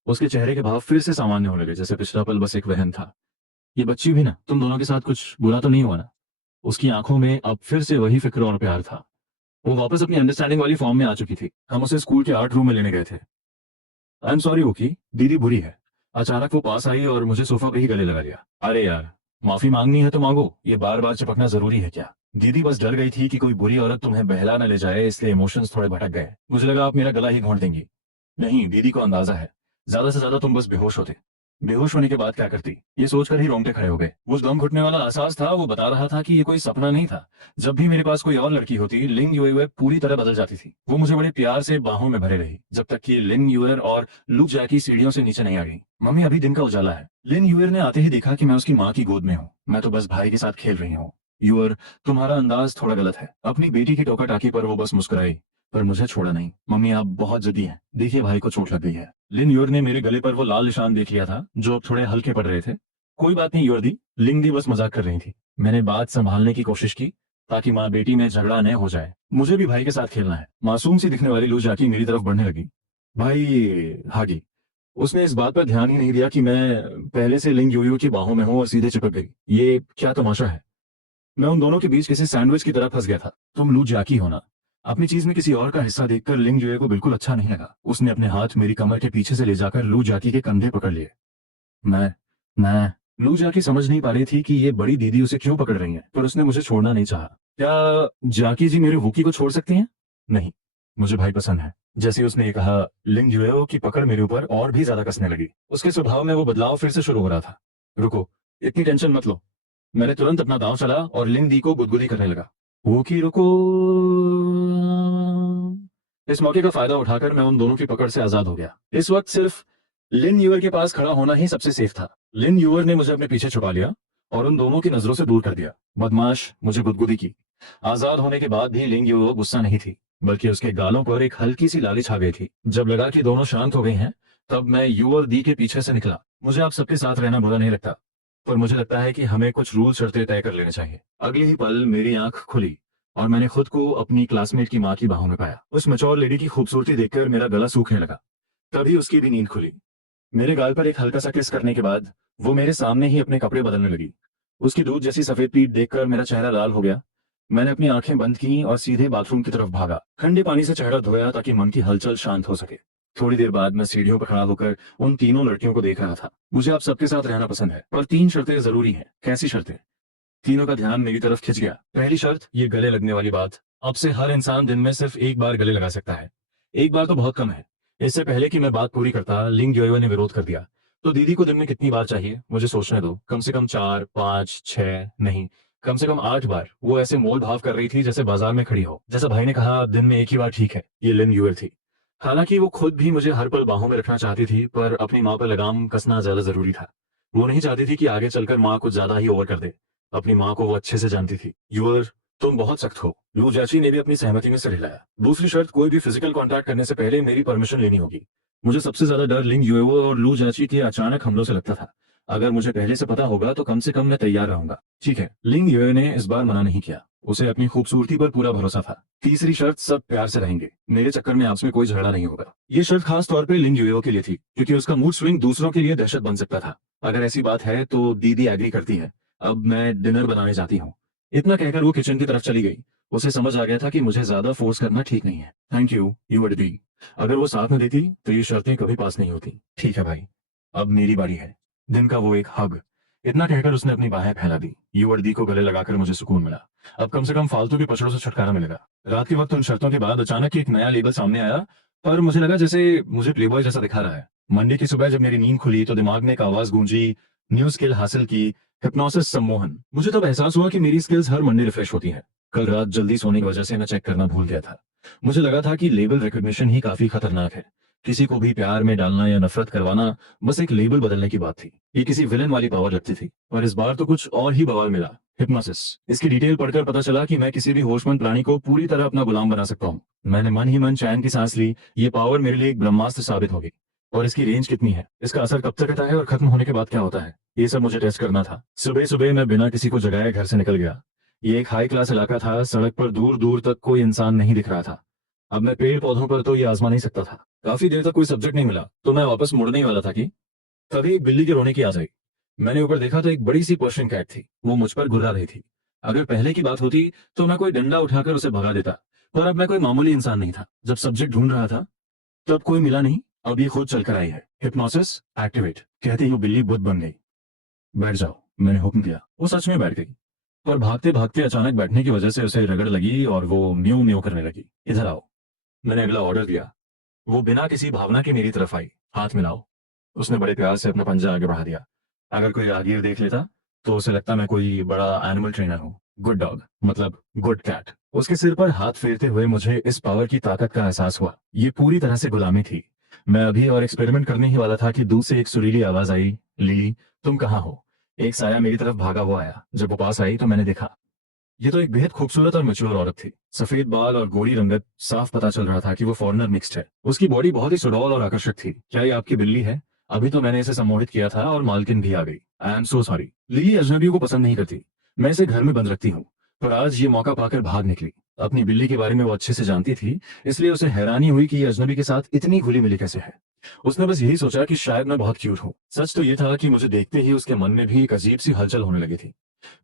उसके चेहरे के भाव फिर से सामान्य होने लगे, जैसे पिछला पल बस एक वहम था। ये बच्ची भी ना, तुम दोनों के साथ कुछ बुरा तो नहीं हुआ ना? उसकी आंखों में अब फिर से वही फिक्र और प्यार था। वो वापस अपनी अंडरस्टैंडिंग वाली फॉर्म में आ चुकी थी। हम उसे स्कूल के आर्ट रूम में लेने गए थे। आई एम सॉरी ओकी, दीदी बुरी है। अचानक वो पास आई और मुझे सोफा पे ही गले लगा लिया। अरे यार, माफी मांगनी है तो मांगो, ये बार बार चिपकना जरूरी है क्या? दीदी बस डर गई थी कि कोई बुरी औरत तुम्हें बहला न ले जाए, इसलिए इमोशंस थोड़े भटक गए। मुझे लगा आप मेरा गला ही घोंट देंगी। नहीं, दीदी को अंदाजा है। ज्यादा से ज्यादा तुम बस बेहोश होते। बेहोश होने के बाद क्या करती, ये सोचकर ही रोंगटे खड़े हो गए। वो दम घुटने वाला एहसास था, वो बता रहा था कि ये कोई सपना नहीं था। जब भी मेरे पास कोई और लड़की होती, लिंग यूए पूरी तरह बदल जाती थी। वो मुझे बड़े प्यार से बाहों में भरे रही, जब तक कि लिन यूएर और लुक जैकी सीढ़ियों से नीचे नहीं आ गई। मम्मी, अभी दिन का उजाला है। लिन यूएर ने आते ही देखा कि मैं उसकी माँ की गोद में हूँ। मैं तो बस भाई के साथ खेल रही हूँ। यूएर, तुम्हारा अंदाज थोड़ा गलत है। अपनी बेटी की टोका टाकी पर वो बस मुस्कुराई, पर मुझे छोड़ा नहीं। मम्मी, आप बहुत जिद्दी हैं। देखिए, भाई को चोट लग गई है। लिन यूर ने मेरे गले पर वो लाल निशान देख लिया था, जो अब थोड़े हल्के पड़ रहे थे। कोई बात नहीं यूर दी, लिंग दी बस मजाक कर रही थी। मैंने बात संभालने की कोशिश की, ताकि माँ बेटी में झगड़ा न हो जाए। मुझे भी भाई के साथ खेलना है। मासूम सी दिखने वाली लू जाकी मेरी तरफ बढ़ने लगी। भाई, हागी। उसने इस बात पर ध्यान ही नहीं दिया कि मैं पहले से लिंग यूयू की बाहों में हूं और सीधे चिपक गई। ये क्या तमाशा है? मैं उन दोनों के बीच किसी सैंडविच की तरह फंस गया था। तुम लू जाकी हो ना? अपनी चीज में किसी और का हिस्सा देखकर लिंग जुए को बिल्कुल अच्छा नहीं लगा। उसने अपने हाथ मेरी कमर के पीछे से ले जाकर लू जाकी के कंधे पकड़ लिए। मैं लू जाकी समझ नहीं पा रही थी कि ये बड़ी दीदी उसे क्यों पकड़ रही है, पर उसने मुझे छोड़ना नहीं चाहा। क्या जाकी जी मेरे वुकी को छोड़ सकती हैं? नहीं, मुझे भाई पसंद है। जैसे ही उसने ये कहा, लिंग जुएओ की पकड़ मेरे ऊपर और भी ज्यादा कसने लगी। उसके स्वभाव में वो बदलाव फिर से शुरू हो रहा था। रुको, इतनी टेंशन मत लो। मैंने तुरंत अपना दांव चला और लिंग दी को गुदगुदी करने लगा। वो की रुको। इस मौके का फायदा उठाकर मैं उन दोनों की पकड़ से आजाद हो गया। इस वक्त सिर्फ लिन यूअर के पास खड़ा होना ही सबसे सेफ था। लिन यूअर ने मुझे अपने पीछे छुपा लिया और उन दोनों की नजरों से दूर कर दिया। बदमाश मुझे गुदगुदी की। आजाद होने के बाद भी लिंग यूअर गुस्सा नहीं थी, बल्कि उसके गालों पर एक हल्की सी लाली छा गई थी। जब लगा कि दोनों शांत हो गए हैं, तब मैं यूअर दी के पीछे से निकला। मुझे आप सबके साथ रहना बुरा नहीं लगता, पर मुझे लगता है कि हमें कुछ रूल शर्तें तय कर लेने चाहिए। अगले ही पल मेरी आंख खुली और मैंने खुद को अपनी क्लासमेट की माँ की बाहों में पाया। उस मैच्योर लेडी की खूबसूरती देखकर मेरा गला सूखने लगा। तभी उसकी भी नींद खुली। मेरे गाल पर एक हल्का सा किस करने के बाद वो मेरे सामने ही अपने कपड़े बदलने लगी। उसकी दूध जैसी सफेद पीठ देखकर मेरा चेहरा लाल हो गया। मैंने अपनी आंखें बंद की और सीधे बाथरूम की तरफ भागा। ठंडे पानी से चेहरा धोया ताकि मन की हलचल शांत हो सके। थोड़ी देर बाद मैं सीढ़ियों पर खड़ा होकर उन तीनों लड़कियों को देख रहा था। मुझे आप सबके साथ रहना पसंद है, पर 3 शर्तें जरूरी हैं। कैसी शर्तें? तीनों का ध्यान मेरी तरफ खिंच गया। पहली शर्त, ये गले लगने वाली बात। अब से हर इंसान दिन में सिर्फ एक बार गले लगा सकता है। एक बार तो बहुत कम है। इससे पहले कि मैं बात पूरी करता, लिंग योयो ने विरोध कर दिया। तो दीदी को दिन में कितनी बार चाहिए? मुझे सोचने दो। कम से कम 4, 5, 6, नहीं, कम से कम 8 बार। वो ऐसे मोल भाव कर रही थी जैसे बाजार में खड़ी हो। जैसा भाई ने कहा, दिन में एक ही बार ठीक है। ये लिन यूएर थी। हालांकि वो खुद भी मुझे हर पल बाहों में रखना चाहती थी, पर अपनी माँ पर लगाम कसना ज्यादा जरूरी था। वो नहीं चाहती थी कि आगे चलकर माँ कुछ ज्यादा ही ओवर कर दे। अपनी माँ को वो अच्छे से जानती थी। यूअर, तुम बहुत सख्त हो। लू जाची ने भी अपनी सहमति में सिर हिलाया। दूसरी शर्त, कोई भी फिजिकल कांटेक्ट करने से पहले मेरी परमिशन लेनी होगी। मुझे सबसे ज्यादा डर लिंग यूएवो और लू जाची के अचानक हमलों से लगता था। अगर मुझे पहले से पता होगा तो कम से कम मैं तैयार रहूंगा। ठीक है, लिंग यूए ने इस बार मना नहीं किया। उसे अपनी खूबसूरती पर पूरा भरोसा था। तीसरी शर्त, सब प्यार से रहेंगे। मेरे चक्कर में आपस में कोई झगड़ा नहीं होगा। ये शर्त खास तौर पे लिंग यूएओ के लिए थी, क्योंकि उसका मूड स्विंग दूसरों के लिए दहशत बन सकता था। अगर ऐसी बात है तो दीदी एग्री करती है। अब मैं डिनर बनाने जाती हूँ। इतना कहकर वो किचन की तरफ चली गई। उसे समझ आ गया था कि मुझे ज्यादा फोर्स करना ठीक नहीं है। Thank you, you would be. अगर वो साथ में देती तो ये शर्तें कभी पास नहीं होती। ठीक है भाई, अब मेरी बारी है। दिन का वो एक हग। इतना कहकर उसने अपनी बाहें फैला दी। यूवर्दी को गले लगाकर मुझे सुकून मिला। अब कम से कम फालतू के पछड़ों से छुटकारा मिलेगा। रात के वक्त उन शर्तों के बाद अचानक एक नया लेबल सामने आया, पर मुझे लगा जैसे मुझे प्लेबॉय जैसा दिखा रहा है। मंडे की सुबह जब मेरी नींद खुली तो दिमाग में एक आवाज गूंजी, न्यू स्किल हासिल की, हिप्नोसिस सम्मोहन। मुझे तब एहसास हुआ कि मेरी स्किल्स हर मंडे रिफ्रेश होती हैं। कल रात जल्दी सोने की वजह से मैं चेक करना भूल गया था। मुझे लगा था कि लेबल रिकॉग्निशन ही काफी खतरनाक है। किसी को भी प्यार में डालना या नफरत करवाना बस एक लेबल बदलने की बात थी। ये किसी विलन वाली पावर लगती थी, और इस बार तो कुछ और ही बवाल मिला। हिप्नोसिस। इसकी डिटेल पढ़कर पता चला कि मैं किसी भी होशमंद प्राणी को पूरी तरह अपना गुलाम बना सकता हूँ। मैंने मन ही मन चैन की सांस ली। ये पावर मेरे लिए एक ब्रह्मास्त्र साबित होगी। और इसकी रेंज कितनी है, इसका असर कब तक रहता है और खत्म होने के बाद क्या होता है, ये सब मुझे टेस्ट करना था। सुबह सुबह मैं बिना किसी को जगाए घर से निकल गया। ये एक हाई क्लास इलाका था। सड़क पर दूर दूर तक कोई इंसान नहीं दिख रहा था। अब मैं पेड़ पौधों पर तो ये आजमा नहीं सकता था। काफी देर तक कोई सब्जेक्ट नहीं मिला तो मैं वापस मुड़ने ही वाला था कि तभी एक बिल्ली के रोने की आवाज आई। मैंने ऊपर देखा तो एक बड़ी सी पर्शियन कैट थी। वो मुझ पर गुर्रा रही थी। अगर पहले की बात होती तो मैं कोई डंडा उठाकर उसे भगा देता, पर अब मैं कोई मामूली इंसान नहीं था। जब सब्जेक्ट ढूंढ रहा था तब कोई मिला नहीं। अब ये खुद चल कर आई है। हिप्नोसिस एक्टिवेट कहते ही वो बिल्ली बुद्ध बन गई। बैठ जाओ, मैंने हुक्म दिया। वो सच में बैठ गई, पर भागते भागते अचानक बैठने की वजह से उसे रगड़ लगी और वो म्यू म्यू करने लगी। इधर आओ, मैंने अगला ऑर्डर दिया। वो बिना किसी भावना के मेरी तरफ आई। हाथ मिलाओ। उसने बड़े प्यार से अपना पंजा आगे बढ़ा दिया। अगर कोई राहगीर देख लेता तो उसे लगता मैं कोई बड़ा एनिमल ट्रेनर हूँ। गुड डॉग मतलब गुड कैट। उसके सिर पर हाथ फेरते हुए मुझे इस पावर की ताकत का एहसास हुआ। ये पूरी तरह से गुलामी थी। मैं अभी और एक्सपेरिमेंट करने ही वाला था कि दूर से एक सुरीली आवाज आई, लिली तुम कहाँ हो। एक साया मेरी तरफ भागा हुआ आया। जब वो पास आई तो मैंने देखा, ये तो एक बेहद खूबसूरत और मैच्योर औरत थी। सफेद बाल और गोरी रंगत, साफ पता चल रहा था कि वो फॉरेनर मिक्स्ड है। उसकी बॉडी बहुत ही सुडौल और आकर्षक थी। क्या ये आपकी बिल्ली है? अभी तो मैंने इसे सम्मोहित किया था और मालकिन भी आ गई। I am so sorry. Lily अजनबियों को पसंद नहीं करती। मैं इसे घर में बंद रखती हूँ, पर आज ये मौका पाकर भाग निकली। अपनी बिल्ली के बारे में वो अच्छे से जानती थी, इसलिए उसे हैरानी हुई कि ये अजनबी के साथ इतनी घुली मिली कैसे है। उसने बस यही सोचा कि शायद मैं बहुत क्यूट हूँ। सच तो ये था कि मुझे देखते ही उसके मन में भी एक अजीब सी हलचल होने लगी थी।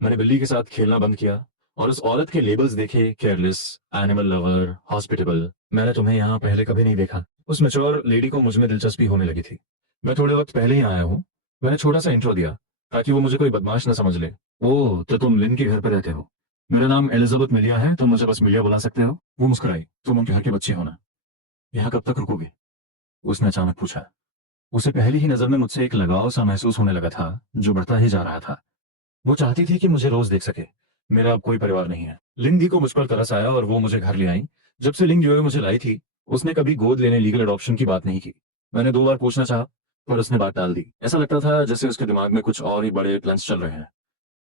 मैंने बिल्ली के साथ खेलना बंद किया और उस औरत के लेबल्स देखे, केयरलेस, एनिमल लवर, हॉस्पिटेबल। मैंने तुम्हें यहाँ पहले कभी नहीं देखा। उस मैच्योर लेडी को मुझ में दिलचस्पी होने लगी थी। मैं थोड़े वक्त पहले ही आया हूँ। मैंने छोटा सा इंट्रो दिया ताकि वो मुझे कोई बदमाश न समझ ले। ओह, तो तुम लिन के घर पर रहते हो। मेरा नाम एलिजाबेथ मिलिया है, तुम मुझे बस मिलिया बुला सकते हो। वो मुस्कुराई। तुम उनके घर के बच्चे हो ना? यहाँ कब तक रुकोगे? उसने अचानक पूछा। उसे पहली ही नजर में मुझसे एक लगाव सा महसूस होने लगा था, जो बढ़ता ही जा रहा था। वो चाहती थी कि मुझे रोज देख सके। मेरा अब कोई परिवार नहीं है। लिंग दी को मुझ पर तरस आया और वो मुझे घर ले आई। जब से लिंग जो मुझे लाई थी, उसने कभी गोद लेने, लीगल अडॉप्शन की बात नहीं की। मैंने 2 बार पूछना चाहा, पर उसने बात टाल दी। ऐसा लगता था जैसे उसके दिमाग में कुछ और ही बड़े प्लान्स चल रहे हैं।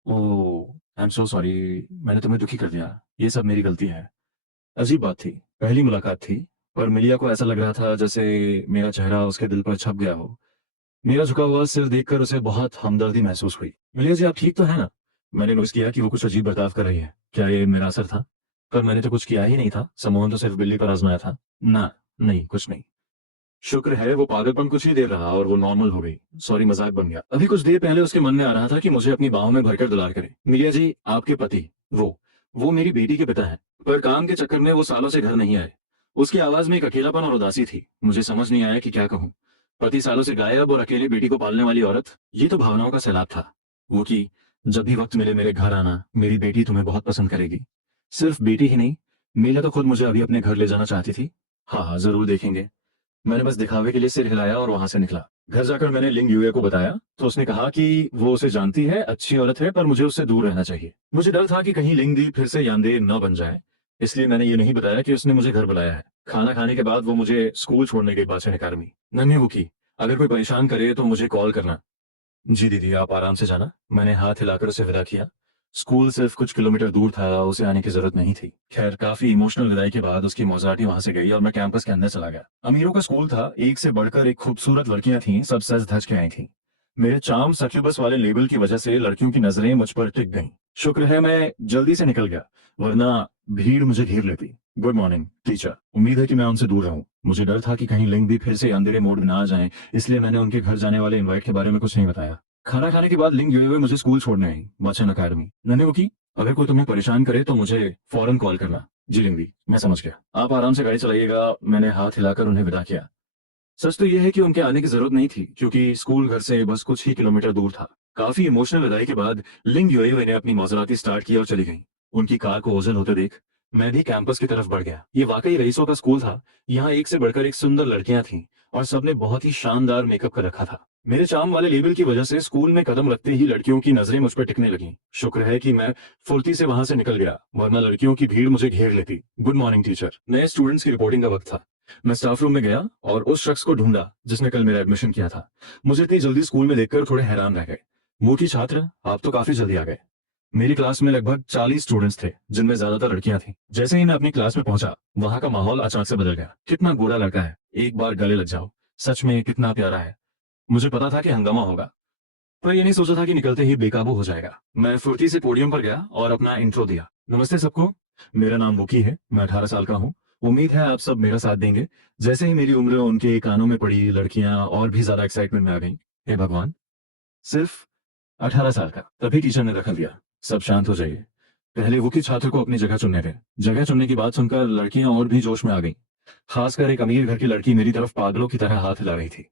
ओह, आई एम सो सॉरी। मैंने तुम्हें दुखी कर दिया। ये सब मेरी गलती है। अजीब बात थी, पहली मुलाकात थी, पर मिलिया को ऐसा लग रहा था जैसे मेरा चेहरा उसके दिल पर छप गया हो। मेरा झुका हुआ सिर देखकर उसे बहुत हमदर्दी महसूस हुई। मिलिया जी, आप ठीक तो है ना? मैंने नोटिस किया कि वो कुछ अजीब बर्ताव कर रही है। क्या ये मेरा असर था? पर मैंने तो कुछ किया ही नहीं था। सम्मोहन तो सिर्फ बिल्ली पर आजमाया था ना। नहीं, कुछ नहीं। शुक्र है वो पागलपन कुछ ही देर रहा और वो नॉर्मल हो गई। सॉरी, मजाक बन गया। अभी कुछ देर पहले उसके मन में आ रहा था कि मुझे अपनी बाहों में भरकर दुलार करे। मिलिया जी, आपके पति, वो मेरी बेटी के पिता है, पर काम के चक्कर में वो सालों से घर नहीं आए। उसकी आवाज में एक अकेलापन और उदासी थी। मुझे समझ नहीं आया कि क्या कहूँ। पति सालों से गायब और अकेले बेटी को पालने वाली औरत, ये तो भावनाओं का सैलाब था। वो कि जब भी वक्त मिले मेरे घर आना, मेरी बेटी तुम्हें बहुत पसंद करेगी। सिर्फ बेटी ही नहीं, मीला तो खुद मुझे अभी अपने घर ले जाना चाहती थी। हाँ हाँ, जरूर देखेंगे। मैंने बस दिखावे के लिए सिर हिलाया और वहां से निकला। घर जाकर मैंने लिंग यूए को बताया तो उसने कहा कि वो उसे जानती है, अच्छी औरत है, पर मुझे उससे दूर रहना चाहिए। मुझे डर था कि कहीं लिंग दी फिर से यानदेर न बन जाए, इसलिए मैंने ये नहीं बताया कि उसने मुझे घर बुलाया है। खाना खाने के बाद वो मुझे स्कूल छोड़ने के बाद से निकारमी। नन्ही वो की, अगर कोई परेशान करे तो मुझे कॉल करना। जी दीदी, आप आराम से जाना। मैंने हाथ हिलाकर उसे विदा किया। स्कूल सिर्फ कुछ किलोमीटर दूर था, उसे आने की जरूरत नहीं थी। खैर, काफी इमोशनल विदाई के बाद उसकी मौजराती वहां से गई और मैं कैंपस के अंदर चला गया। अमीरों का स्कूल था, एक से बढ़कर एक खूबसूरत लड़कियां थीं, सब सज धज के आई थीं। मेरे चार्म सक्यूबस वाले लेबल की वजह से लड़कियों की नजरें मुझ पर टिक गईं। शुक्र है मैं जल्दी से निकल गया, वरना भीड़ मुझे घेर लेती। Good morning teacher. उम्मीद है कि मैं उनसे दूर रहूं। मुझे डर था कि कहीं लिंग भी फिर से अंधेरे मोड में ना आ जाए, इसलिए मैंने उनके घर जाने वाले इनवाइट के बारे में कुछ नहीं बताया। खाना खाने के बाद लिंग यूए मुझे स्कूल छोड़ने आई, बच्चन अकादमी। नन्हे वो की, अगर कोई तुम्हें परेशान करे तो मुझे फौरन कॉल करना। जी लिंग दी, मैं समझ गया। आप आराम से गाड़ी चलाइएगा। मैंने हाथ हिलाकर उन्हें विदा किया। सच तो यह है कि उनके आने की जरूरत नहीं थी, क्योंकि स्कूल घर से बस कुछ ही किलोमीटर दूर था। काफी इमोशनल विदाई के बाद लिंग यूए ने अपनी मौजराती स्टार्ट की और चली गई। उनकी कार को ओझल होते देख मैं भी कैंपस की तरफ बढ़ गया। ये वाकई रईसों का स्कूल था। यहाँ एक से बढ़कर एक सुंदर लड़कियां थीं और सबने बहुत ही शानदार मेकअप कर रखा था। मेरे चार्म वाले लेबल की वजह से स्कूल में कदम रखते ही लड़कियों की नजरें मुझ पर टिकने लगीं। शुक्र है कि मैं फुर्ती से वहां से निकल गया, वरना लड़कियों की भीड़ मुझे घेर लेती। Good morning teacher. नए स्टूडेंट्स की रिपोर्टिंग का वक्त था। मैं स्टाफ रूम में गया और उस शख्स को ढूंढा जिसने कल मेरा एडमिशन किया था। मुझे इतनी जल्दी स्कूल में देखकर थोड़े हैरान रह गए। मूर्ति छात्र, आप तो काफी जल्दी आ गए। मेरी क्लास में लगभग 40 स्टूडेंट्स थे, जिनमें ज्यादातर लड़कियां थीं। जैसे ही मैं अपनी क्लास में पहुंचा, वहां का माहौल अचानक से बदल गया। कितना गोरा लड़का है, एक बार गले लग जाओ। सच में कितना प्यारा है। मुझे पता था कि हंगामा होगा, पर ये नहीं सोचा था कि निकलते ही बेकाबू हो जाएगा। मैं फुर्ती से पोडियम पर गया और अपना इंट्रो दिया। नमस्ते सबको, मेरा नाम वुकी है, मैं 18 साल का हूँ। उम्मीद है आप सब मेरा साथ देंगे। जैसे ही मेरी उम्र उनके कानों में पड़ी, लड़कियां और भी ज्यादा एक्साइटमेंट में आ गईं। हे भगवान, सिर्फ 18 साल का। तभी टीचर ने दखल दिया, सब शांत हो जाइए। पहले वो की छात्र को अपनी जगह चुनने थे। जगह चुनने की बात सुनकर लड़कियां और भी जोश में आ गईं। खासकर एक अमीर घर की लड़की मेरी तरफ पागलों की तरह हाथ हिला रही थी।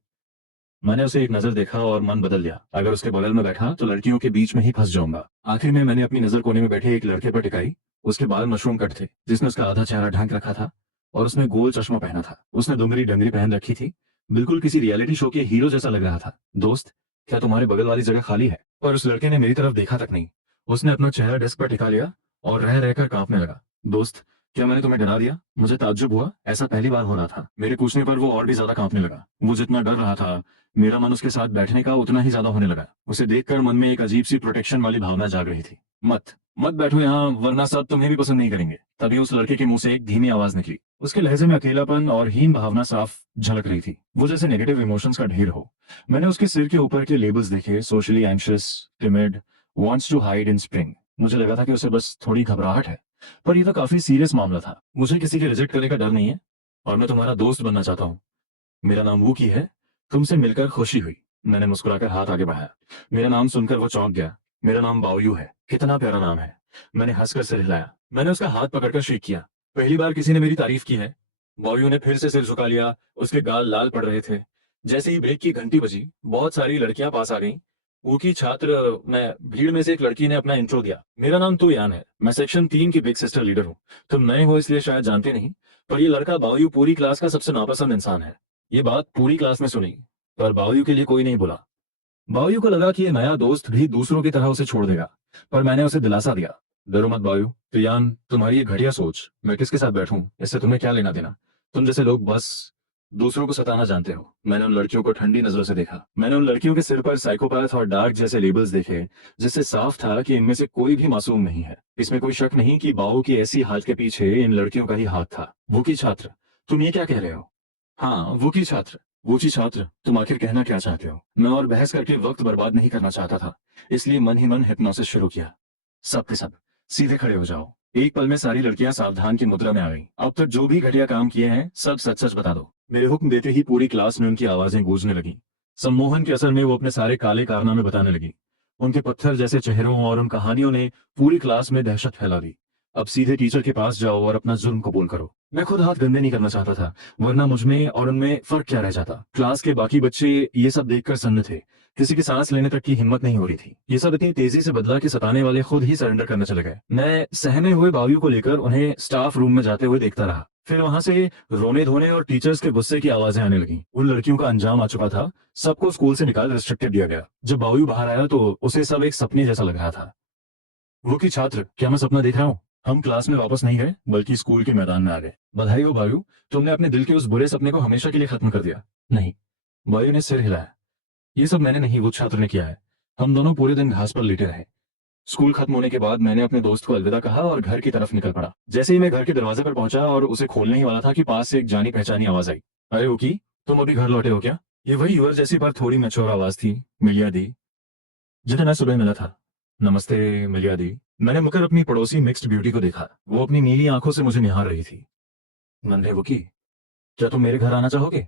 मैंने उसे एक नजर देखा और मन बदल लिया। अगर उसके बगल में बैठा तो लड़कियों के बीच में ही फंस जाऊंगा। आखिर में मैंने अपनी नजर कोने में बैठे एक लड़के पर टिकाई। उसके बाल मशरूम कट थे, जिसने उसका आधा चेहरा ढक रखा था, और उसने गोल चश्मा पहना था। उसने डुंगरी डंगरी पहन रखी थी। बिल्कुल किसी रियलिटी शो के हीरो जैसा लग रहा था। दोस्त, क्या तुम्हारे बगल वाली जगह खाली है? पर उस लड़के ने मेरी तरफ देखा तक नहीं। उसने अपना चेहरा डेस्क पर टिका लिया और रह रहकर कांपने लगा। दोस्त, क्या मैंने तुम्हें डरा दिया? मुझे ताज्जुब हुआ, ऐसा पहली बार हो रहा था। मेरे पूछने पर वो और भी ज्यादा कांपने लगा। वो जितना डर रहा था, मेरा मन उसके साथ बैठने का उतना ही ज्यादा होने लगा। उसे देखकर मन में एक अजीब सी प्रोटेक्शन वाली भावना जाग रही थी। मत मत बैठो यहाँ, वरना सब तुम्हें भी पसंद नहीं करेंगे। तभी उस लड़के के मुंह से एक धीमी आवाज निकली। उसके लहजे में अकेलापन और हीन भावना साफ झलक रही थी। वो जैसे नेगेटिव इमोशंस का ढेर हो। मैंने उसके सिर के ऊपर के लेबल्स देखे, socially anxious, timid, wants to hide in spring. मुझे लगा था कि उसे बस थोड़ी घबराहट है, पर यह तो काफी सीरियस मामला था। मुझे किसी के रिजेक्ट करने का डर नहीं है, और मैं तुम्हारा दोस्त बनना चाहता हूँ। मेरा नाम वू की है। तुमसे मिलकर खुशी हुई। मैंने मुस्कुराकर हाथ आगे बढ़ाया। मेरा नाम सुनकर वो चौंक गया। मेरा नाम बाओयू है। कितना प्यारा नाम है। मैंने हंसकर सिर हिलाया। मैंने उसका हाथ पकड़कर शेक किया। पहली बार किसी ने मेरी तारीफ की है। बाओयू ने फिर से सिर झुका लिया। उसके गाल लाल पड़ रहे थे। जैसे ही ब्रेक की घंटी बजी, बहुत सारी लड़कियां पास आ गईं। वो की छात्र, मैं भीड़ में से एक लड़की ने अपना इंट्रो दिया। मेरा नाम तो यान है। मैं सेक्शन 3 की बिग सिस्टर लीडर हूँ। तुम नए हो इसलिए शायद जानते नहीं, पर ये लड़का बाओयू पूरी क्लास का सबसे नापसंद इंसान है। ये बात पूरी क्लास में सुनी, पर बाओयू के लिए कोई नहीं बोला। बाओयू को लगा कि ये नया दोस्त भी दूसरों की तरह उसे छोड़ देगा, पर मैंने उसे दिलासा दिया। डरो मत बाओयू। तो यान, तुम्हारी ये घटिया सोच, मैं किसके साथ बैठूं, इससे तुम्हें क्या लेना देना? तुम जैसे लोग बस दूसरों को सताना जानते हो। मैंने उन लड़कियों को ठंडी नजरों से देखा। मैंने उन लड़कियों के सिर पर साइकोपैथ और डार्क जैसे लेबल्स देखे, जिससे साफ था कि इनमें से कोई भी मासूम नहीं है। इसमें कोई शक नहीं कि बाओ की ऐसी हालत के पीछे इन लड़कियों का ही हाथ था। वो की छात्र, तुम ये क्या कह रहे हो? हाँ, वो की छात्र। वो की छात्र, तुम आखिर कहना क्या चाहते हो? मैं और बहस करके वक्त बर्बाद नहीं करना चाहता था, इसलिए मन ही मन हिप्नोसिस शुरू किया। सब के सब सीधे खड़े हो जाओ। एक पल में सारी लड़कियां सावधान की मुद्रा में आ गईं। अब तक जो भी घटिया काम किए हैं, सब सच सच बता दो। मेरे हुक्म देते ही पूरी क्लास में उनकी आवाजें गूंजने लगीं। सम्मोहन के असर में वो अपने सारे काले कारनामे बताने लगी। उनके पत्थर जैसे चेहरों और उन कहानियों ने पूरी क्लास में दहशत फैला दी। अब सीधे टीचर के पास जाओ और अपना जुर्म कबूल करो। मैं खुद हाथ गंदे नहीं करना चाहता था, वरना मुझमें और उनमें फर्क क्या रह जाता। क्लास के बाकी बच्चे ये सब देखकर सन्न थे। किसी की सांस लेने तक की हिम्मत नहीं हो रही थी। ये सब इतनी तेजी से बदला कि सताने वाले खुद ही सरेंडर करने चले गए। मैं सहमे हुए बावियों को लेकर उन्हें स्टाफ रूम में जाते हुए देखता रहा। फिर वहां से रोने धोने और टीचर्स के गुस्से की आवाजें आने लगी। उन लड़कियों का अंजाम आ चुका था। सबको स्कूल से निकाल रिस्ट्रिक्टेड दिया गया। जब बावियू बाहर आया तो उसे सब एक सपने जैसा लग रहा था। वो की छात्र, क्या मैं सपना देख रहा हूँ? हम क्लास में वापस नहीं गए, बल्कि स्कूल के मैदान में आ गए। बधाई हो बायू, तुमने अपने दिल के उस बुरे सपने को हमेशा के लिए खत्म कर दिया। नहीं, बायू ने सिर हिलाया। ये सब मैंने नहीं, वो छात्र ने किया है। हम दोनों पूरे दिन घास पर लेटे रहे। स्कूल खत्म होने के बाद मैंने अपने दोस्त को अलविदा कहा और घर की तरफ निकल पड़ा। जैसे ही मैं घर के दरवाजे पर पहुंचा और उसे खोलने ही वाला था कि पास से एक जानी पहचानी आवाज आई। अरे ओकी, तुम अभी घर लौटे हो क्या? ये वही यूर जैसी पर थोड़ी मैच्योर आवाज थी। मिलिया दी, जिन्हें मैं सुबह मिला था। नमस्ते मिलिया दी। मैंने मुकर अपनी पड़ोसी मिक्स्ड ब्यूटी को देखा। वो अपनी नीली आंखों से मुझे निहार रही थी। नन्हे वो की, क्या तुम मेरे घर आना चाहोगे?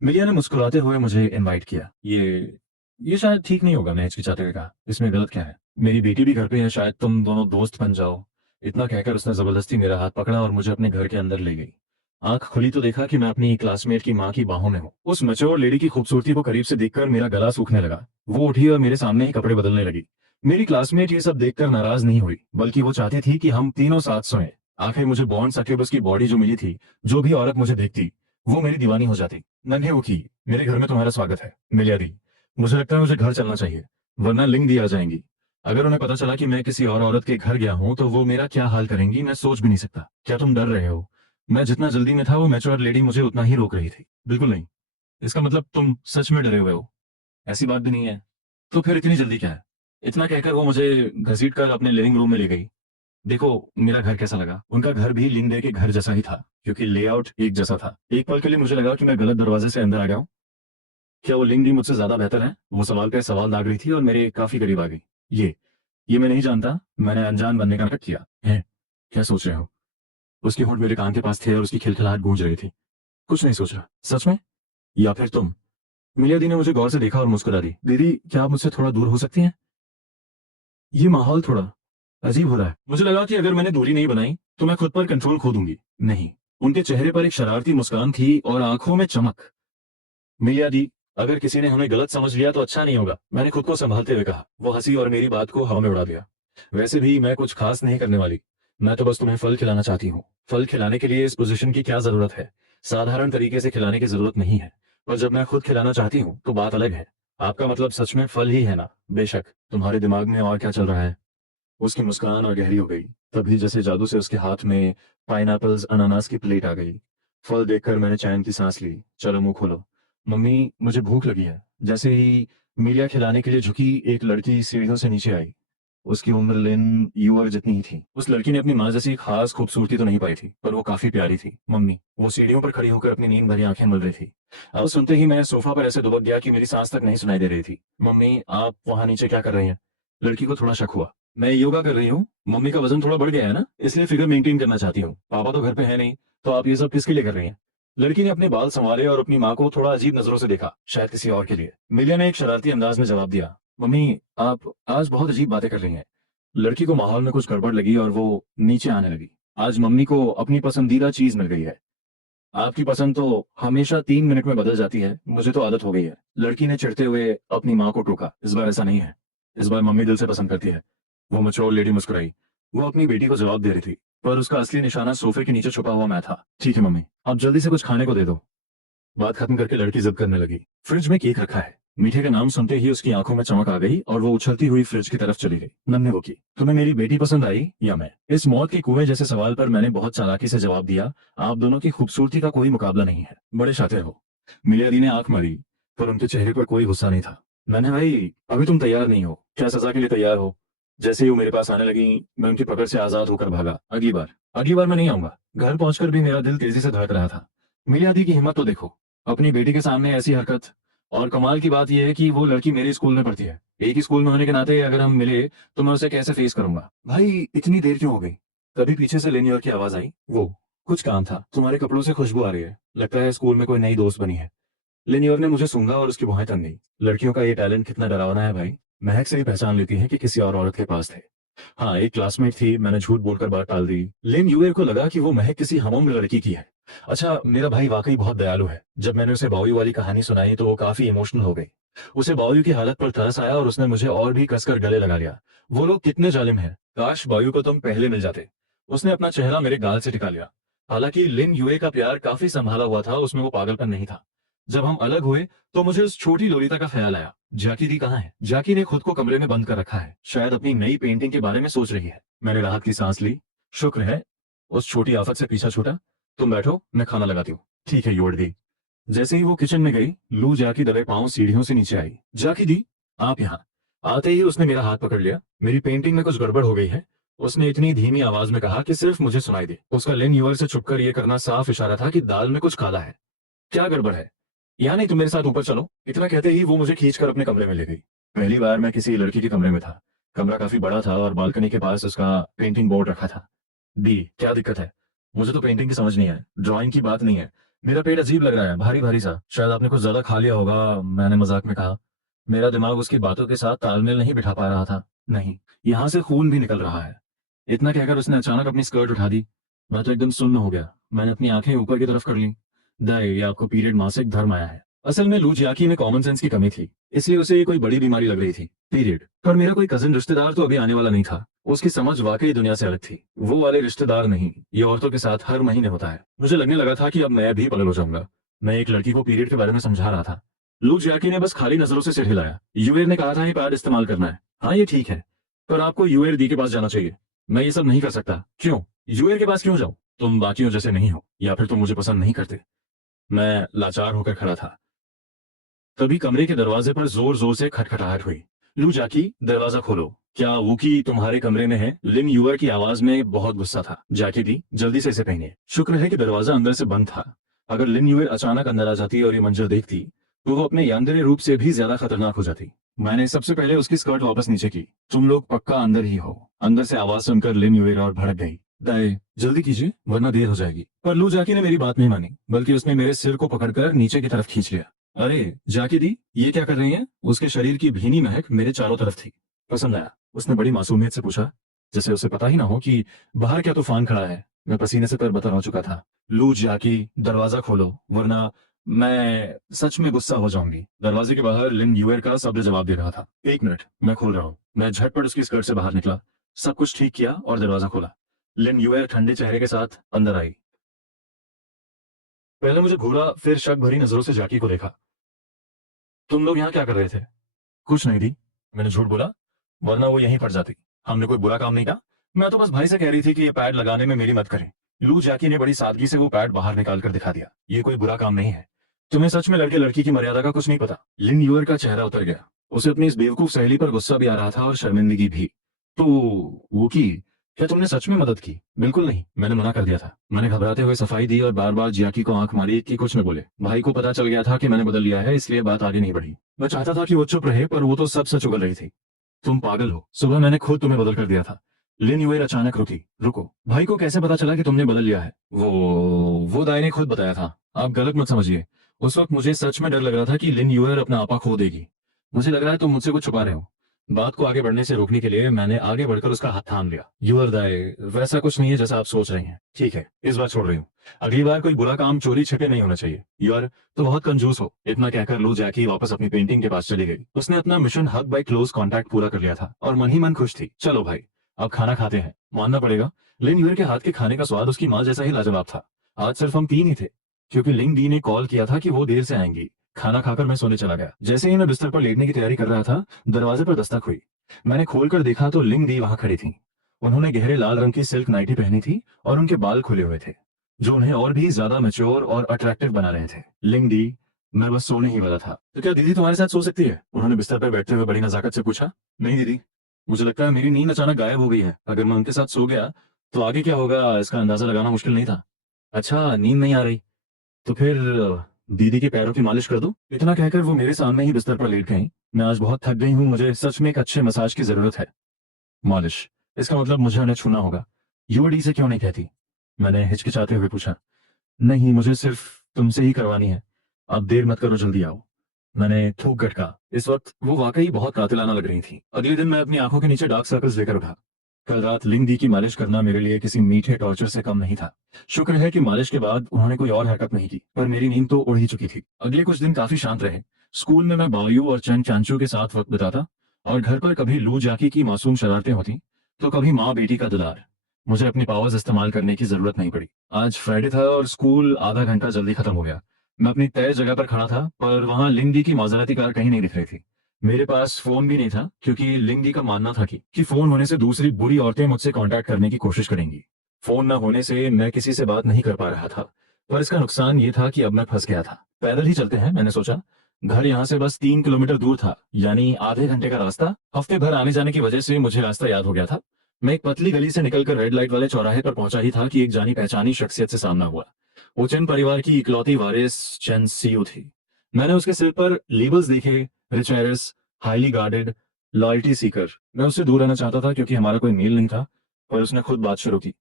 मिलिया ने मुस्कुराते हुए मुझे इनवाइट किया। ये शायद ठीक नहीं होगा, मैं हिचकिचाते हुए कहा। इसमें गलत क्या है? मेरी बेटी भी घर पे है, शायद तुम दोनों दोस्त बन जाओ। इतना कहकर उसने जबरदस्ती मेरा हाथ पकड़ा और मुझे अपने घर के अंदर ले गई। आंख खुली तो देखा कि मैं अपनी क्लासमेट की माँ की बाहों में हूँ। उस मैच्योर लेडी की खूबसूरती को करीब से देखकर मेरा गला सूखने लगा। वो उठी और मेरे सामने ही कपड़े बदलने लगी। मेरी क्लासमेट ये सब देखकर नाराज नहीं हुई, बल्कि वो चाहती थी कि हम तीनों साथ सोएं। आखिर मुझे बॉन्ड सकेबस की बॉडी जो मिली थी, जो भी औरत मुझे देखती वो मेरी दीवानी हो जाती। नन्हे उठी, मेरे घर में तुम्हारा स्वागत है। मिलिया दी, मुझे लगता है मुझे घर चलना चाहिए, वरना लिंग दी आ जाएंगी। अगर उन्हें पता चला कि मैं किसी और औरत के घर गया हूं तो वो मेरा क्या हाल करेंगी, मैं सोच भी नहीं सकता। क्या तुम डर रहे हो? मैं जितना जल्दी में था, वो मैच्योर लेडी मुझे उतना ही रोक रही थी। बिल्कुल नहीं। इसका मतलब तुम सच में डरे हुए हो? ऐसी बात भी नहीं है। तो फिर इतनी जल्दी क्या है? इतना कहकर वो मुझे घसीट कर अपने लिविंग रूम में ले गई। देखो मेरा घर कैसा लगा। उनका घर भी लिंडे के घर जैसा ही था, क्योंकि लेआउट एक जैसा था। एक पल के लिए मुझे लगा कि मैं गलत दरवाजे से अंदर आ गया हूँ। क्या वो लिंडी मुझसे ज्यादा बेहतर है? वो सवाल पे सवाल दाग रही थी और मेरे काफी करीब आ गई। ये मैं नहीं जानता। मैंने अनजान बनने का नाटक किया है। क्या सोच रहे हो? उसके होंठ मेरे कान के पास थे और उसकी खिलखिलाहट गूंज रही थी। कुछ नहीं सोच रहा। सच में? या फिर तुम? मिलिया दी ने मुझे गौर से देखा और मुस्कुरा दी। दीदी, क्या आप मुझसे थोड़ा दूर हो सकती हैं? ये माहौल थोड़ा अजीब हो रहा है। मुझे लगा कि अगर मैंने दूरी नहीं बनाई तो मैं खुद पर कंट्रोल खो दूंगी। नहीं, उनके चेहरे पर एक शरारती मुस्कान थी और आंखों में चमक। मिया दी, अगर किसी ने हमें गलत समझ लिया तो अच्छा नहीं होगा, मैंने खुद को संभालते हुए कहा। वो हंसी और मेरी बात को हवा में उड़ा दिया। वैसे भी मैं कुछ खास नहीं करने वाली। मैं तो बस तुम्हें फल खिलाना चाहती हूँ। फल खिलाने के लिए इस पोजीशन की क्या जरूरत है? साधारण तरीके से खिलाने की जरूरत नहीं है। पर जब मैं खुद खिलाना चाहती हूँ तो बात अलग है। आपका मतलब सच में फल ही है ना? बेशक। तुम्हारे दिमाग में और क्या चल रहा है? उसकी मुस्कान और गहरी हो गई। तभी जैसे जादू से उसके हाथ में पाइनएप्पल्स अनानास की प्लेट आ गई। फल देखकर मैंने चैन की सांस ली। चलो मुंह खोलो। मम्मी, मुझे भूख लगी है। जैसे ही मीलिया खिलाने के लिए झुकी, एक लड़की सीढ़ियों से नीचे आई। उसकी उम्र लिन यूअर जितनी ही थी। उस लड़की ने अपनी माँ जैसी खास खूबसूरती तो नहीं पाई थी, पर वो काफी प्यारी थी। मम्मी, वो सीढ़ियों पर खड़ी होकर अपनी नींद भरी आंखें मल रही थी। अब सुनते ही मैं सोफा पर ऐसे दुबक गया कि मेरी सांस तक नहीं सुनाई दे रही थी। मम्मी, आप वहां नीचे क्या कर रही हैं? लड़की को थोड़ा शक हुआ। मैं योगा कर रही हूँ। मम्मी का वजन थोड़ा बढ़ गया है ना, इसलिए फिगर मेंटेन करना चाहती हूँ। पापा तो घर पे है नहीं, तो आप ये सब किसके लिए कर रही हैं? लड़की ने अपने बाल संवारे और अपनी माँ को थोड़ा अजीब नजरों से देखा, शायद किसी और के लिए। मिलिया ने एक शरारती अंदाज में जवाब दिया, मम्मी, आप आज बहुत अजीब बातें कर रही हैं। लड़की को माहौल में कुछ गड़बड़ लगी और वो नीचे आने लगी। आज मम्मी को अपनी पसंदीदा चीज मिल गई है। आपकी पसंद तो हमेशा 3 मिनट में बदल जाती है, मुझे तो आदत हो गई है। लड़की ने चिढ़ते हुए अपनी माँ को टोका। इस बार ऐसा नहीं है। इस बार मम्मी दिल से पसंद करती है। वो मैच्योर लेडी मुस्कुराई। वो अपनी बेटी को जवाब दे रही थी, पर उसका असली निशाना सोफे के नीचे छुपा हुआ मैं था। ठीक है मम्मी, आप जल्दी से कुछ खाने को दे दो। बात खत्म करके लड़की जिद करने लगी। फ्रिज में केक रखा है। मीठे का नाम सुनते ही उसकी आंखों में चमक आ गई और वो उछलती हुई फ्रिज की तरफ चली गई। नन्हे वो की, तुम्हें मेरी बेटी पसंद आई या मैं? इस मौत के कुएं जैसे सवाल पर मैंने बहुत चालाकी से जवाब दिया, आप दोनों की खूबसूरती का कोई मुकाबला नहीं है। बड़े शातिर हो। मिलियादी ने आंख मारी, पर उनके चेहरे पर कोई गुस्सा नहीं था। मैंने, भाई अभी तुम तैयार नहीं हो, क्या सजा के लिए तैयार हो? जैसे ही वो मेरे पास आने लगी, मैं उनकी पकड़ से आजाद होकर भागा। अगली बार मैं नहीं आऊंगा। घर पहुंचकर भी मेरा दिल तेजी से धड़क रहा था। मिलियादी की हिम्मत तो देखो, अपनी बेटी के सामने ऐसी हरकत। और कमाल की बात यह है कि वो लड़की मेरे स्कूल में पढ़ती है। एक ही स्कूल में होने के नाते अगर हम मिले तो मैं उसे कैसे फेस करूंगा? भाई इतनी देर क्यों हो गई? तभी पीछे से लेनियर की आवाज आई। वो कुछ काम था, तुम्हारे कपड़ों से खुशबू आ रही है, लगता है स्कूल में कोई नई दोस्त बनी है। लेनियर ने मुझे सूंघा और उसकी भौहें तन गई। लड़कियों का ये टैलेंट कितना डरावना है भाई। महक से ही पहचान लेती है कि किसी और औरत के पास थे। हाँ, एक क्लासमेट थी, मैंने झूठ बोलकर बात टाल दी। लेन यूएर को लगा कि वो महक किसी हमउम्र लड़की की है। अच्छा, मेरा भाई वाकई बहुत दयालु है। जब मैंने उसे बावली वाली कहानी सुनाई तो वो काफी इमोशनल हो गई। उसे बावली की हालत पर तरस आया और उसने मुझे और भी कसकर गले लगा लिया। वो लोग कितने जालिम हैं, काश बायु को तुम पहले मिल जाते। उसने अपना चेहरा मेरे गाल से टिका लिया। हालांकि लिन यूए का प्यार काफी संभाला हुआ था, उसमें वो पागलपन नहीं था। जब हम अलग हुए तो मुझे उस छोटी लोलिता का ख्याल आया। जाकी दी कहाँ है? जाकी ने खुद को कमरे में बंद कर रखा है, शायद अपनी नई पेंटिंग के बारे में सोच रही है। मैंने राहत की सांस ली। शुक्र है उस छोटी आफत से पीछा छूटा। तुम बैठो, मैं खाना लगाती हूँ। ठीक है योड़ दी। जैसे ही वो किचन में गई, लू जाकी दबे पांव सीढ़ियों से नीचे आई। जाकी दी, आप यहाँ। आते ही उसने मेरा हाथ पकड़ लिया। मेरी पेंटिंग में कुछ गड़बड़ हो गई है, उसने इतनी धीमी आवाज में कहा कि सिर्फ मुझे सुनाई दे। उसका लेन यूअर से छुपकर यह करना साफ इशारा था कि दाल में कुछ काला है। क्या गड़बड़ है? यहाँ नहीं, तुम मेरे साथ ऊपर चलो। इतना कहते ही वो मुझे खींचकर अपने कमरे में ले गई। पहली बार मैं किसी लड़की के कमरे में था। कमरा काफी बड़ा था और बालकनी के पास उसका पेंटिंग बोर्ड रखा था। दी, क्या दिक्कत है? मुझे तो पेंटिंग की समझ नहीं है, ड्राइंग की बात नहीं है। मेरा पेट अजीब लग रहा है, भारी भारी सा। शायद आपने कुछ ज्यादा खा लिया होगा, मैंने मजाक में कहा। मेरा दिमाग उसकी बातों के साथ तालमेल नहीं बिठा पा रहा था। नहीं, यहाँ से खून भी निकल रहा है। इतना कहकर उसने अचानक अपनी स्कर्ट उठा दी। मैं तो एकदम सुन्न हो गया। मैंने अपनी आंखें ऊपर की तरफ कर ली। दाई, ये आपको पीरियड मासिक धर्म आया है। असल में लू जियाकी में कॉमन सेंस की कमी थी, इसलिए उसे ये कोई बड़ी बीमारी लग रही थी, पीरियड। पर मेरा कोई कजिन रिश्तेदार तो अभी आने वाला नहीं था। उसकी समझ वाकई दुनिया से अलग थी। वो वाले रिश्तेदार नहीं, ये औरतों के साथ हर महीने होता है। मुझे लगने लगा था कि अब मैं भी पागल हो जाऊंगा। मैं एक लड़की को पीरियड के बारे में समझा रहा था। लू जियाकी ने बस खाली नजरों से सिर हिलाया। यूएर ने कहा था ये पैड इस्तेमाल करना है। हाँ ये ठीक है, पर आपको यूएर दी के पास जाना चाहिए। मैं ये सब नहीं कर सकता। क्यों? यूएर के पास क्यों जाऊं? तुम बाकियों जैसे नहीं हो, या फिर तुम मुझे पसंद नहीं करते। मैं लाचार होकर खड़ा था। तभी कमरे के दरवाजे पर जोर जोर से खटखटाहट हुई। लू जाकी, दरवाजा खोलो। क्या वूकी तुम्हारे कमरे में है? लिन यूअर की आवाज में बहुत गुस्सा था। जाकी दी, जल्दी से इसे पहनिए। शुक्र है कि दरवाजा अंदर से बंद था। अगर लिन यूअर अचानक अंदर आ जाती और ये मंजर देखती तो वो अपने यानदरे रूप से भी ज्यादा खतरनाक हो जाती। मैंने सबसे पहले उसकी स्कर्ट वापस नीचे की। तुम लोग पक्का अंदर ही हो। अंदर से आवाज सुनकर लिन यूअर और भड़क गई। दाई, जल्दी कीजिए वरना देर हो जाएगी। पर लू जाकी ने मेरी बात नहीं मानी, बल्कि उसने मेरे सिर को पकड़कर नीचे की तरफ खींच लिया। अरे जाकी दी, ये क्या कर रही हैं? उसके शरीर की भीनी महक मेरे चारों तरफ थी। पसंद आया? उसने बड़ी मासूमियत से पूछा। जैसे उसे पता ही ना हो कि बाहर क्या तूफान खड़ा है। मैं पसीने से तरबतर हो चुका था। लू जाकी, दरवाजा खोलो वरना मैं सच में गुस्सा हो जाऊंगी। दरवाजे के बाहर लिन यूएर का सब्र जवाब दे रहा था। 1 मिनट, मैं खोल रहा हूँ। मैं झटपट उसकी स्कर्ट से बाहर निकला, सब कुछ ठीक किया और दरवाजा खोला। लिन यूएर ठंडे चेहरे के साथ अंदर आई। पहले मुझे घूरा, फिर शक भरी नजरों से जाकी को देखा। तुम लोग यहाँ क्या कर रहे थे? कुछ नहीं दी, मैंने झूठ बोला, वरना वो यहीं फट जाती। हमने कोई बुरा काम नहीं किया। मैं तो बस भाई से कह रही थी कि ये पैड लगाने में मेरी मदद करे। लू जैकी ने बड़ी सादगी से वो पैड बाहर निकाल कर दिखा दिया। ये कोई बुरा काम नहीं है। तुम्हें सच में लड़के लड़की की मर्यादा का कुछ नहीं पता। लिन यूअर का चेहरा उतर गया। उसे अपनी इस बेवकूफ सहेली पर गुस्सा भी आ रहा था और शर्मिंदगी भी। तो वो की, क्या तुमने सच में मदद की? बिल्कुल नहीं, मैंने मना कर दिया था। मैंने घबराते हुए सफाई दी और बार बार जियाकी को आंख मारी कि कुछ न बोले। भाई को पता चल गया था कि मैंने बदल लिया है, इसलिए बात आगे नहीं बढ़ी। मैं चाहता था कि वो चुप रहे, पर वो तो सब सच उगल रही थी। तुम पागल हो, सुबह मैंने खुद तुम्हें बदल कर दिया था। लिन यूएर अचानक रुकी। रुको, भाई को कैसे पता चला कि तुमने बदल लिया है? वो दाई ने खुद बताया था। आप गलत मत समझिए। उस वक्त मुझे सच में डर लग रहा था कि लिन यूएर अपना आपा खो देगी। मुझे लग रहा है तुम मुझसे कुछ छुपा रहे हो। बात को आगे बढ़ने से रोकने के लिए मैंने आगे बढ़कर उसका हाथ थाम लिया। यूअर दाई, वैसा कुछ नहीं है जैसा आप सोच रही हैं। ठीक है, इस बार छोड़ रही हूँ। अगली बार कोई बुरा काम चोरी छिपे नहीं होना चाहिए। यूअर तो बहुत कंजूस हो। इतना कहकर लू जैकी वापस अपनी पेंटिंग के पास चली गई। उसने अपना मिशन हक बाय क्लोज कांटेक्ट पूरा कर लिया था और मन ही मन खुश थी। चलो भाई, अब खाना खाते हैं। मानना पड़ेगा, लिन यूअर के हाथ के खाने का स्वाद उसकी माँ जैसा ही लाजवाब था। आज सिर्फ हम 3 ही थे, क्योंकि लिंग डी ने कॉल किया था कि वो देर से आएंगी। खाना खाकर मैं सोने चला गया। जैसे ही मैं बिस्तर पर लेटने की तैयारी कर रहा था, दरवाजे पर दस्तक हुई। मैंने खोलकर देखा तो लिंग दी वहां खड़ी थी। उन्होंने गहरे लाल रंग की सिल्क नाइटी पहनी थी और उनके बाल खुले हुए थे, जो उन्हें और भी ज्यादा मैच्योर और अट्रैक्टिव बना रहे थे। लिंग दी, मैं बस सोने ही वाला था। तो क्या दीदी तुम्हारे साथ सो सकती है? उन्होंने बिस्तर पर बैठते हुए बड़ी नजाकत से पूछा। नहीं दीदी, मुझे लगता है मेरी नींद अचानक गायब हो गई है। अगर मैं उनके साथ सो गया तो आगे क्या होगा इसका अंदाजा लगाना मुश्किल नहीं था। अच्छा, नींद नहीं आ रही? तो फिर दीदी के पैरों की मालिश कर दूं? इतना कहकर वो मेरे सामने ही बिस्तर पर लेट गई। मैं आज बहुत थक गई हूँ, मुझे सच में एक अच्छे मसाज की जरूरत है। मालिश, इसका मतलब मुझे उन्हें छूना होगा। यूडी से क्यों नहीं कहती? मैंने हिचकिचाते हुए पूछा। नहीं, मुझे सिर्फ तुमसे ही करवानी है। अब देर मत करो, जल्दी आओ। मैंने थूक गटका। इस वक्त वो वाकई बहुत कातिलाना लग रही थी। अगले दिन मैं अपनी आंखों के नीचे डार्क सर्कल्स लेकर उठा। कल रात लिंग दी की मालिश करना मेरे लिए किसी मीठे टॉर्चर से कम नहीं था। शुक्र है कि मालिश के बाद उन्होंने कोई और हरकत नहीं की, पर मेरी नींद तो उड़ ही चुकी थी। अगले कुछ दिन काफी शांत रहे। स्कूल में मैं बायू और चैन चांचू के साथ वक्त बिताता और घर पर कभी लू जाकी की मासूम शरारतें होती तो कभी माँ बेटी का दुलार। मुझे अपनी पावर्स इस्तेमाल करने की जरूरत नहीं पड़ी। आज फ्राइडे था और स्कूल आधा घंटा जल्दी खत्म हो गया। मैं अपनी तय जगह पर खड़ा था, पर वहां लिंग दी की माजराती कार कहीं नहीं दिख रही थी। मेरे पास फोन भी नहीं था, क्योंकि लिंगी का मानना था कि फोन होने से दूसरी बुरी औरतें मुझसे कांटेक्ट करने की कोशिश करेंगी। फोन न होने से मैं किसी से बात नहीं कर पा रहा था, पर इसका नुकसान ये था कि अब मैं फंस गया था। पैदल ही चलते हैं, मैंने सोचा। घर यहाँ से बस 3 किलोमीटर दूर था, यानी आधे घंटे का रास्ता। हफ्ते भर आने जाने की वजह से मुझे रास्ता याद हो गया था। मैं एक पतली गली से निकलकर रेड लाइट वाले चौराहे पर पहुंचा ही था कि एक जानी पहचानी शख्सियत से सामना हुआ। वो चेन परिवार की इकलौती वारिस चेन सीयू थी। मैंने उसके सिर पर लेबल्स देखे, rich Harris, highly guarded, loyalty Sikar. मैं उससे दूर रहना चाहता था क्योंकि हमारा कोई मेल नहीं था, पर उसने खुद बात शुरू की।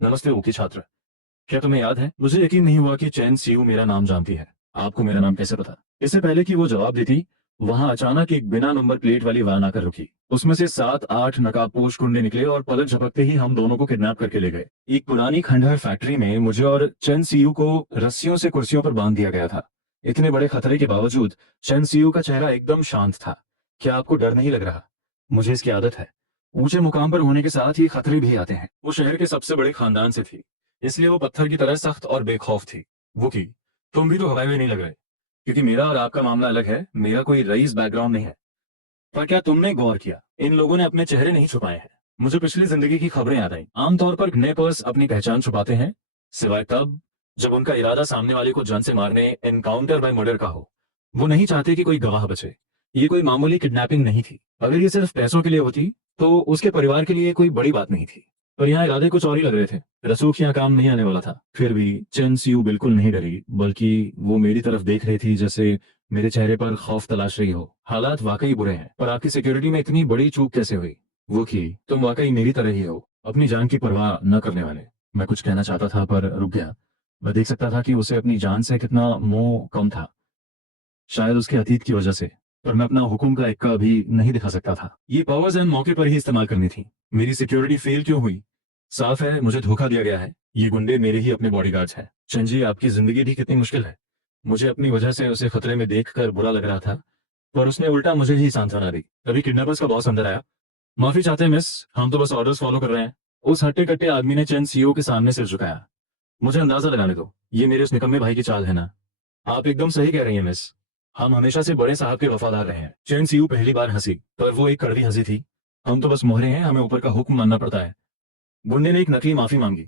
नमस्ते ऊकी छात्र, क्या तुम्हें याद है? मुझे यकीन नहीं हुआ कि चैन सीयू मेरा नाम जानती है। आपको मेरा नाम कैसे पता? इससे पहले कि वो जवाब देती, वहां अचानक एक बिना नंबर प्लेट वाली वैन आकर रुकी। उसमें से 7-8 नकाबपोश गुंडे निकले और पलक झपकते ही हम दोनों को किडनैप करके ले गए। एक पुरानी खंडहर फैक्ट्री में मुझे और चैन सीयू को रस्सियों से कुर्सियों पर बांध दिया गया था। इतने बड़े खतरे के बावजूद चैन सीयू का चेहरा एकदम शांत था। क्या आपको डर नहीं लग रहा? मुझे इसकी आदत है। ऊंचे मुकाम पर होने के साथ ही खतरे भी आते हैं। वो शहर के सबसे बड़े खानदान से थी, इसलिए वो पत्थर की तरह सख्त और बेखौफ थी। वो की, तुम भी तो हवाई में नहीं लग रहे। क्योंकि मेरा और आपका मामला अलग है, मेरा कोई रईस बैकग्राउंड नहीं है। पर क्या तुमने गौर किया, इन लोगों ने अपने चेहरे नहीं छुपाए हैं। मुझे पिछली जिंदगी की खबरें याद आई। आमतौर पर स्नैपर्स अपनी पहचान छुपाते हैं, सिवाय तब जब उनका इरादा सामने वाले को जान से मारने, एनकाउंटर बाय मर्डर का हो। वो नहीं चाहते कि कोई गवाह बचे। ये कोई मामूली किडनैपिंग नहीं थी। अगर ये सिर्फ पैसों के लिए होती तो उसके परिवार के लिए कोई बड़ी बात नहीं थी, पर यहाँ इरादे कुछ और ही लग रहे थे। रसूख यहाँ काम नहीं आने वाला था। फिर भी चेन सियू बिल्कुल नहीं डरी, बल्कि वो मेरी तरफ देख रही थी जैसे मेरे चेहरे पर खौफ तलाश रही हो। हालात वाकई बुरे हैं, पर आपकी सिक्योरिटी में इतनी बड़ी चूक कैसे हुई? वो की, तुम वाकई मेरी तरह ही हो, अपनी जान की परवाह न करने वाले। मैं कुछ कहना चाहता था पर रुक गया। मैं देख सकता था कि उसे अपनी जान से कितना मोह कम था, शायद उसके अतीत की वजह से। पर मैं अपना हुक्म का इक्का भी नहीं दिखा सकता था। ये पावर्स एंड मौके पर ही इस्तेमाल करनी थी। मेरी सिक्योरिटी फेल क्यों हुई? साफ है मुझे धोखा दिया गया है। ये गुंडे मेरे ही अपने बॉडीगार्ड्स हैं। चंजी, आपकी जिंदगी भी कितनी मुश्किल है। मुझे अपनी वजह से उसे खतरे में देखकर बुरा लग रहा था, पर उसने उल्टा मुझे ही सांत्वना दी। तभी किडनैपर्स का बॉस अंदर आया। माफी चाहते हैं मिस, हम तो बस ऑर्डर्स फॉलो कर रहे हैं। उस हट्टे कट्टे आदमी ने चंद सीईओ के सामने सिर झुकाया। मुझे अंदाजा लगाने दो, ये मेरे उस निकम्मे भाई की चाल है ना? आप एकदम सही कह रही हैं मिस। हम हमेशा से बड़े साहब के वफादार रहे हैं। चैन सीयू पहली बार हंसी, पर वो एक कड़वी हंसी थी। हम तो बस मोहरे हैं, हमें ऊपर का हुक्म मानना पड़ता है। गुंडे ने एक नकली माफी मांगी।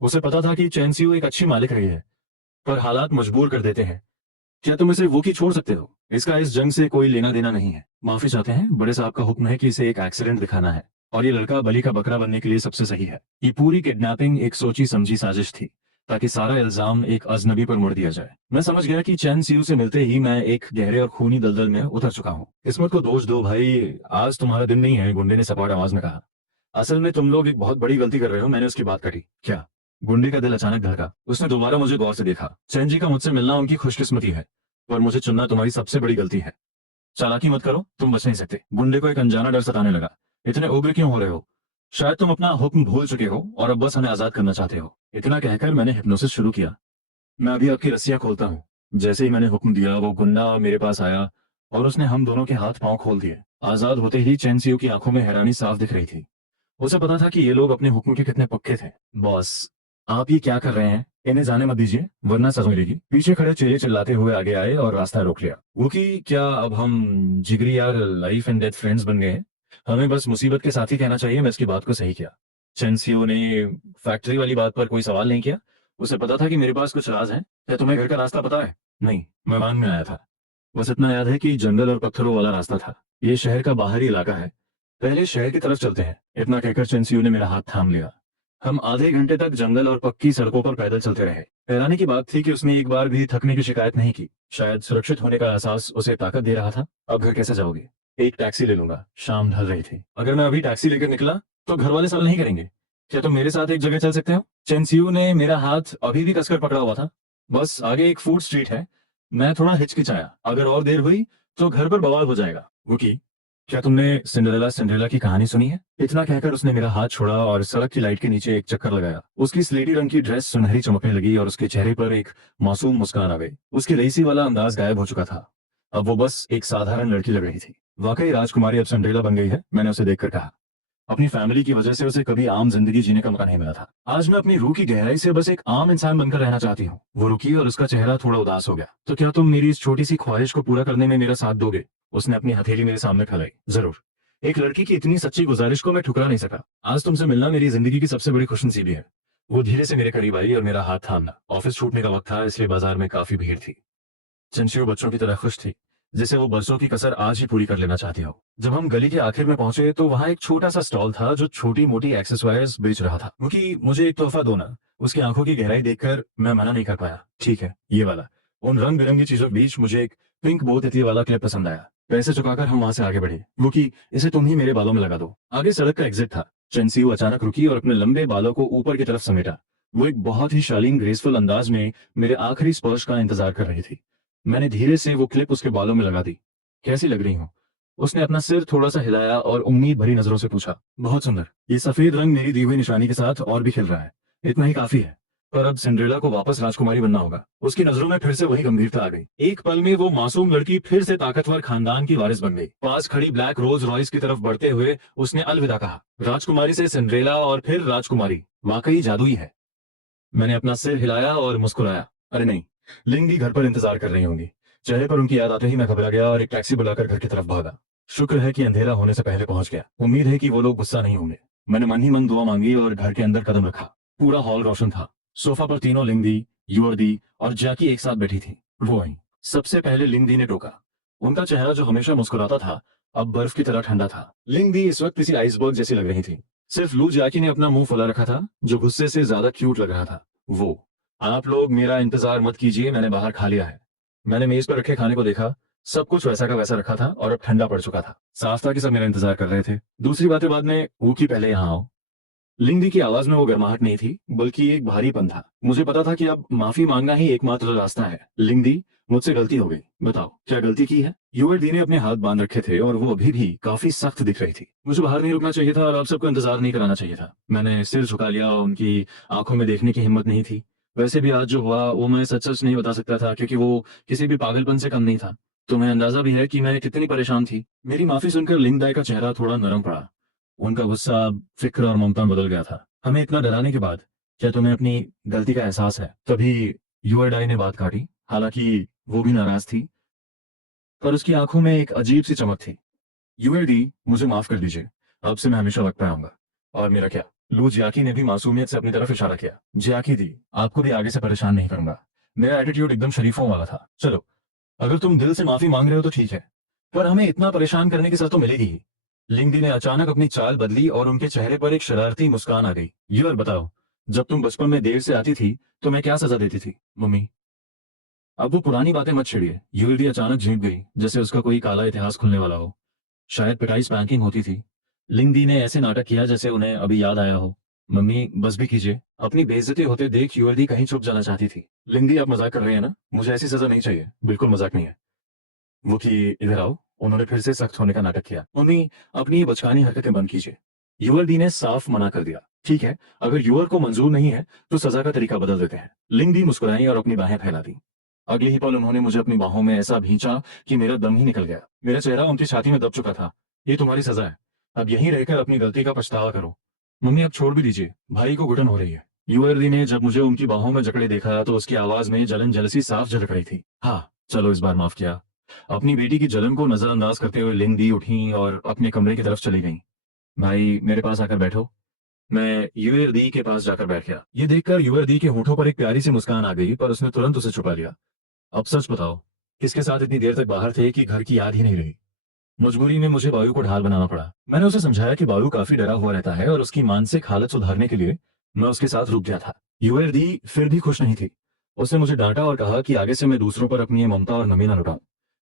उसे पता था कि चैन सीयू एक अच्छी मालिक रही है, पर हालात मजबूर कर देते हैं। क्या तुम इसे वो की छोड़ सकते हो? इसका इस जंग से कोई लेना देना नहीं है। माफी चाहते हैं, बड़े साहब का हुक्म है कि इसे एक एक्सीडेंट दिखाना है, और ये लड़का बलि का बकरा बनने के लिए सबसे सही है। ये पूरी किडनैपिंग एक सोची समझी साजिश थी, ताकि सारा इल्जाम एक अजनबी पर मोड़ दिया जाए। मैं समझ गया कि चैन सीयू से मिलते ही मैं एक गहरे और खूनी दलदल में उतर चुका हूँ। किस्मत को दोष दो भाई, आज तुम्हारा दिन नहीं है, गुंडे ने सपाट आवाज में कहा। असल में तुम लोग एक बहुत बड़ी गलती कर रहे हो। मैंने उसकी बात काटी। क्या? गुंडे का दिल अचानक धड़का। उसने दोबारा मुझे गौर से देखा। चैन जी का मुझसे मिलना उनकी खुशकिस्मती है, पर मुझे चुनना तुम्हारी सबसे बड़ी गलती है। चालाकी मत करो, तुम बच नहीं सकते। गुंडे को एक अनजाना डर सताने लगा। इतने उग्र क्यों हो रहे हो? शायद तुम अपना हुक्म भूल चुके हो और अब बस हमें आजाद करना चाहते हो। इतना कहकर मैंने हिप्नोसिस शुरू किया। मैं अभी आपकी रस्सियां खोलता हूँ। जैसे ही मैंने हुक्म दिया, वो गुंडा मेरे पास आया और उसने हम दोनों के हाथ पांव खोल दिए। आजाद होते ही चैन सियो की आंखों में हैरानी साफ दिख रही थी। उसे पता था कि ये लोग अपने हुक्म के कितने पक्के थे। बॉस, आप ये क्या कर रहे हैं? इन्हें जाने मत दीजिए, वरना सजा मिलेगी। पीछे खड़े चेले चिल्लाते हुए आगे आए और रास्ता रोक लिया। वो कि क्या अब हम जिगरी यार, लाइफ एंड डेथ फ्रेंड्स बन गए हैं? हमें बस मुसीबत के साथ ही कहना चाहिए। मैं इसकी बात को सही किया। चेंसियो ने फैक्ट्री वाली बात पर कोई सवाल नहीं किया। उसे पता था कि मेरे पास कुछ राज है। क्या तुम्हें घर का रास्ता पता है? नहीं, मैं मान में आया था। बस इतना याद है कि जंगल और पत्थरों वाला रास्ता था। ये शहर का बाहरी इलाका है, पहले शहर की तरफ चलते हैं। इतना कहकर चेंसियो ने मेरा हाथ थाम लिया। हम आधे घंटे तक जंगल और पक्की सड़कों पर पैदल चलते रहे। हैरानी की बात थी कि उसने एक बार भी थकने की शिकायत नहीं की। शायद सुरक्षित होने का एहसास उसे ताकत दे रहा था। अब घर कैसे जाओगे? एक टैक्सी ले लूंगा। शाम ढल रही थी। अगर मैं अभी टैक्सी लेकर निकला तो घर वाले सवाल नहीं करेंगे। क्या तुम मेरे साथ एक जगह चल सकते हो? चेंसियो ने मेरा हाथ अभी भी कसकर पकड़ा हुआ था। बस आगे एक फूड स्ट्रीट है। मैं थोड़ा हिचकिचाया। अगर और देर हुई तो घर पर बवाल हो जाएगा। वो की, क्या तुमने सिंड्रेला सिंड्रेला की कहानी सुनी है? इतना कहकर उसने मेरा हाथ छोड़ा और सड़क की लाइट के नीचे एक चक्कर लगाया। उसकी स्लेटी रंग की ड्रेस सुनहरी चमकने लगी और उसके चेहरे पर एक मासूम मुस्कान आ गई। उसकी रईसी वाला अंदाज गायब हो चुका था। अब वो बस एक साधारण लड़की लग रही थी। वाकई राजकुमारी अब सिंड्रेला बन गई है, मैंने उसे देखकर कहा। अपनी फैमिली की वजह से उसे कभी आम जिंदगी जीने का मौका नहीं मिला था। आज मैं अपनी रूह की गहराई से बस एक आम इंसान बनकर रहना चाहती हूँ। वो रुकी और उसका चेहरा थोड़ा उदास हो गया। तो क्या तुम मेरी इस छोटी सी ख्वाहिश को पूरा करने में मेरा साथ दोगे? उसने अपनी हथेली मेरे सामने फैलाई। जरूर। एक लड़की की इतनी सच्ची गुजारिश को मैं ठुकरा नहीं सका। आज तुमसे मिलना मेरी जिंदगी की सबसे बड़ी खुशनसीबी है। वो धीरे से मेरे करीब आई और मेरा हाथ थामा। ऑफिस छूटने का वक्त था, इसलिए बाजार में काफी भीड़ थी। चंचू बच्चों की तरह खुश थी, जैसे वो बरसों की कसर आज ही पूरी कर लेना चाहती हो। जब हम गली के आखिर में पहुंचे तो वहां एक छोटा सा स्टॉल था जो छोटी मोटी एक्सेसरीज बेच रहा था। क्योंकि मुझे एक तोहफा दो ना। उसकी आंखों की गहराई देखकर मैं मना नहीं कर पाया। ठीक है, ये वाला। उन रंग बिरंगी चीजों के बीच मुझे एक पिंक बो तितली वाला क्लिप पसंद आया। पैसे चुकाकर हम वहां से आगे बढ़े। वो कि इसे तुम ही मेरे बालों में लगा दो। आगे सड़क का एग्जिट था। चेंसियो अचानक रुकी और अपने लंबे बालों को ऊपर की तरफ समेटा। वो एक बहुत ही शालीन ग्रेसफुल अंदाज में मेरे आखिरी स्पर्श का इंतजार कर रही थी। मैंने धीरे से वो क्लिप उसके बालों में लगा दी। कैसी लग रही हूँ? उसने अपना सिर थोड़ा सा हिलाया और उम्मीद भरी नजरों से पूछा। बहुत सुंदर। ये सफेद रंग मेरी दी हुई निशानी के साथ और भी खिल रहा है। इतना ही काफी है। पर अब सिंड्रेला को वापस राजकुमारी बनना होगा। उसकी नजरों में फिर से वही गंभीरता आ गई। एक पल में वो मासूम लड़की फिर से ताकतवर खानदान की वारिस बन गई। पास खड़ी ब्लैक रोज रॉयस की तरफ बढ़ते हुए उसने अलविदा कहा। राजकुमारी से सिंड्रेला और फिर राजकुमारी, वाकई जादुई है। मैंने अपना सिर हिलाया और मुस्कुराया। अरे नहीं, लिंग भी घर पर इंतजार कर रही होंगी। चेहरे पर उनकी याद आते ही मैं घबरा गया और एक टैक्सी बुलाकर घर की तरफ भागा। शुक्र है कि अंधेरा होने से पहले पहुंच गया। उम्मीद है कि वो लोग गुस्सा नहीं होंगे। मैंने मन ही मन दुआ मांगी और घर के अंदर कदम रखा। पूरा हॉल रोशन था। सोफा पर तीनों लिंगदी, युवर्दी और जैकी एक साथ बैठी थी। वो आई। सबसे पहले लिंगदी ने टोका। उनका चेहरा जो हमेशा मुस्कुराता था, अब बर्फ की तरह ठंडा था। लिंगदी इस वक्त किसी आइसबर्ग जैसी लग रही थी। सिर्फ लू जैकी ने अपना मुंह फुला रखा था, जो गुस्से से ज्यादा क्यूट लग रहा था। वो, आप लोग मेरा इंतजार मत कीजिए, मैंने बाहर खा लिया है। मैंने मेज पर रखे खाने को देखा। सब कुछ वैसा का वैसा रखा था और अब ठंडा पड़ चुका था। साफ था कि सब मेरा इंतजार कर रहे थे। दूसरी बातें बाद में, वो की पहले यहाँ आओ। लिंगदी की आवाज में वो गर्माहट नहीं थी, बल्कि एक भारीपन था। मुझे पता था कि अब माफी मांगना ही एकमात्र रास्ता है। लिंगदी, मुझसे गलती हो गई। बताओ, क्या गलती की है? युवती ने अपने हाथ बांध रखे थे और वो अभी भी काफी सख्त दिख रही थी। मुझे बाहर नहीं रुकना चाहिए था और आप सबको इंतजार नहीं कराना चाहिए था। मैंने सिर झुका लिया, उनकी आंखों में देखने की हिम्मत नहीं थी। वैसे भी आज जो हुआ वो मैं सच सच नहीं बता सकता था, क्योंकि वो किसी भी पागलपन से कम नहीं था। तुम्हें अंदाजा भी है कि मैं कितनी परेशान थी। मेरी माफी सुनकर लिंगदाई का चेहरा थोड़ा नरम पड़ा। उनका गुस्सा फिक्र और ममता में बदल गया था। हमें इतना डराने के बाद क्या तुम्हें अपनी गलती का एहसास है? तभी युवरडाई ने बात काटी। हालांकि वो भी नाराज थी, पर उसकी आंखों में एक अजीब सी चमक थी। यूएलडी, मुझे माफ कर दीजिए। अब से मैं हमेशा वक्त पे आऊंगा। और मेरा क्या? लू जियाकी ने भी मासूमियत से अपनी तरफ इशारा किया। जियाकी दी, आपको भी आगे से परेशान नहीं करूंगा। मेरा एटीट्यूड एकदम शरीफों वाला था। चलो, अगर तुम दिल से माफी मांग रहे हो तो ठीक है, पर हमें इतना परेशान करने की सजा तो मिलेगी ही। लिंगडी ने अचानक अपनी चाल बदली और उनके चेहरे पर एक शरारती मुस्कान आ गई। यूर, बताओ, जब तुम बचपन में देर से आती थी तो मैं क्या सजा देती थी? मम्मी, अब वो पुरानी बातें मत छेड़िए। यूएलडी अचानक झिंक गई, जैसे उसका कोई काला इतिहास खुलने वाला हो। शायद पिटाई स्पैंकिंग होती थी। लिंगडी ने ऐसे नाटक किया जैसे उन्हें अभी याद आया हो। मम्मी, बस भी कीजिए। अपनी बेइज्जती होते देख युवती कहीं चुप जाना चाहती थी। लिंगडी, आप मजाक कर रहे हैं ना? मुझे ऐसी सजा नहीं चाहिए। बिल्कुल मजाक नहीं है। वो कि इधर आओ। उन्होंने फिर से सख्त होने का नाटक किया। मम्मी, अपनी ये बचकानी हरकतें बंद कीजिए। युवती ने साफ मना कर दिया। ठीक है, अगर युवर को मंजूर नहीं है तो सजा का तरीका बदल देते हैं। लिंगडी मुस्कुराई और अपनी बाहें फैला दी। अगले ही पल उन्होंने मुझे अपनी बाहों में ऐसा भींचा कि मेरा दम ही निकल गया। मेरा चेहरा उनकी छाती में दब चुका था। ये तुम्हारी सजा है। अब यहीं रहकर अपनी गलती का पछतावा करो। मम्मी, अब छोड़ भी दीजिए, भाई को घुटन हो रही है। युवती ने जब मुझे उनकी बाहों में जकड़े देखा तो उसकी आवाज में जलन जलसी साफ झलक रही थी। हाँ, चलो इस बार माफ किया। अपनी बेटी की जलन को नजरअंदाज करते हुए लिंगडी उठी और अपने कमरे की तरफ चली गईं। भाई, मेरे पास आकर बैठो। मैं युवरदी के पास जाकर बैठ गया। ये देखकर युवरदी के होठों पर एक प्यारी सी मुस्कान आ गई, पर उसने तुरंत उसे छुपा लिया। अब सच बताओ, किसके साथ इतनी देर तक बाहर थे कि घर की याद ही नहीं रही? मजबूरी में मुझे बायू को ढाल बनाना पड़ा। मैंने उसे समझाया कि बायू काफी डरा हुआ रहता है और उसकी मानसिक हालत सुधारने के लिए मैं उसके साथ रुक गया था। युवरदी फिर भी खुश नहीं थी। उसने मुझे डांटा और कहा कि आगे से मैं दूसरों पर अपनी ये ममता और नमी ना लुटाऊं।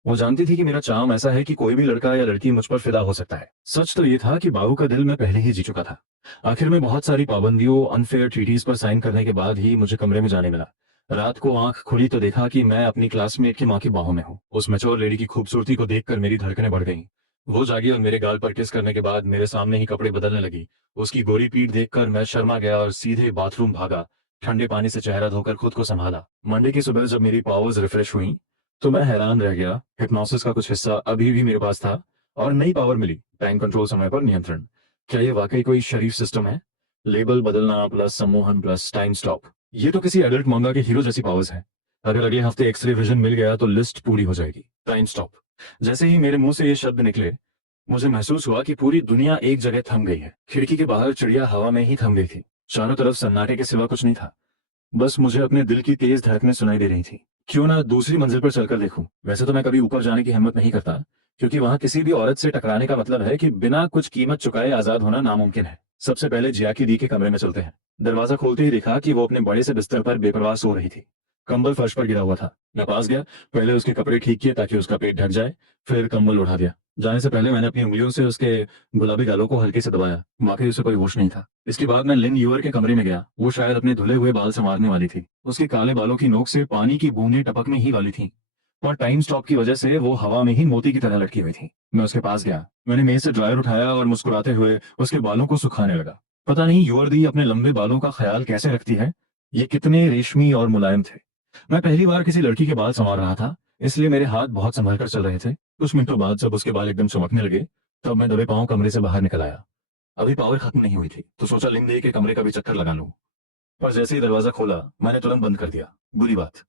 वो जानती थी कि मेरा चार्म ऐसा है कि कोई भी लड़का या लड़की मुझ पर फिदा हो सकता है। सच तो ये था कि बाबू का दिल मैं पहले ही जी चुका था। आखिर में बहुत सारी पाबंदियों, अनफेयर ट्रीटीज पर साइन करने के बाद ही मुझे कमरे में जाने मिला। रात को आंख खुली तो देखा कि मैं अपनी क्लासमेट की माँ की बाहों में हूँ। उस मैच्योर लेडी की खूबसूरती को देखकर मेरी धड़कनें बढ़ गईं। वो जागी और मेरे गाल पर किस करने के बाद मेरे सामने ही कपड़े बदलने लगी। उसकी गोरी पीठ देखकर मैं शर्मा गया और सीधे बाथरूम भागा। ठंडे पानी से चेहरा धोकर खुद को संभाला। मंडे की सुबह जब मेरी पावर्स रिफ्रेश हुई तो मैं हैरान रह गया। हिप्नोसिस का कुछ हिस्सा अभी भी मेरे पास था और नई पावर मिली, टाइम कंट्रोल, समय पर नियंत्रण। क्या ये वाकई कोई शरीफ सिस्टम है? लेबल बदलना प्लस सम्मोहन प्लस टाइम स्टॉप, ये तो किसी एडल्ट मांगा के हीरो जैसी पावर्स है। अगर अगले हफ्ते एक्सरे विजन मिल गया तो लिस्ट पूरी हो जाएगी। Time stop. जैसे ही मेरे मुंह से ये शब्द निकले, मुझे महसूस हुआ कि पूरी दुनिया एक जगह थम गई है। खिड़की के बाहर चिड़िया हवा में ही थम गई थी। चारों तरफ सन्नाटे के सिवा कुछ नहीं था। बस मुझे अपने दिल की तेज धड़कनें सुनाई दे रही थी। क्यों ना दूसरी मंजिल पर चलकर देखूं। वैसे तो मैं कभी ऊपर जाने की हिम्मत नहीं करता, क्योंकि वहां किसी भी औरत से टकराने का मतलब है कि बिना कुछ कीमत चुकाए आजाद होना नामुमकिन है। सबसे पहले जियाकी दी के कमरे में चलते हैं। दरवाजा खोलते ही देखा कि वो अपने बड़े से बिस्तर पर बेपरवाह सो रही थी। कंबल फर्श पर गिरा हुआ था। मैं पास गया, पहले उसके कपड़े ठीक किए ताकि उसका पेट ढक जाए, फिर कंबल उठा दिया। जाने से पहले मैंने अपनी उंगलियों से उसके गुलाबी गालों को हल्के से दबाया। वाकई उसे कोई होश नहीं था। इसके बाद मैं लिन यूअर के कमरे में गया। वो शायद अपने धुले हुए बाल संवारने वाली थी। उसके काले बालों की नोक से पानी की बूंदें टपकने ही वाली थीं, और टाइम स्टॉप की वजह से वो हवा में ही मोती की तरह लटकी हुई थी। मैं उसके पास गया। मैंने मेज से ड्रायर उठाया और मुस्कुराते हुए उसके बालों को सुखाने लगा। पता नहीं युवर्दी अपने लंबे बालों का ख्याल कैसे रखती है। ये कितने रेशमी और मुलायम थे। मैं पहली बार किसी लड़की के बाल संवार रहा था, इसलिए मेरे हाथ बहुत संभल कर चल रहे थे। कुछ मिनटों बाद जब उसके बाल एकदम चमकने लगे, तब मैं दबे पांव कमरे से बाहर निकल आया। अभी पावर खत्म नहीं हुई थी, तो सोचा लिंगडे के कमरे का भी चक्कर लगा लूं। पर जैसे ही दरवाजा खोला, मैंने तुरंत बंद कर दिया। बुरी बात,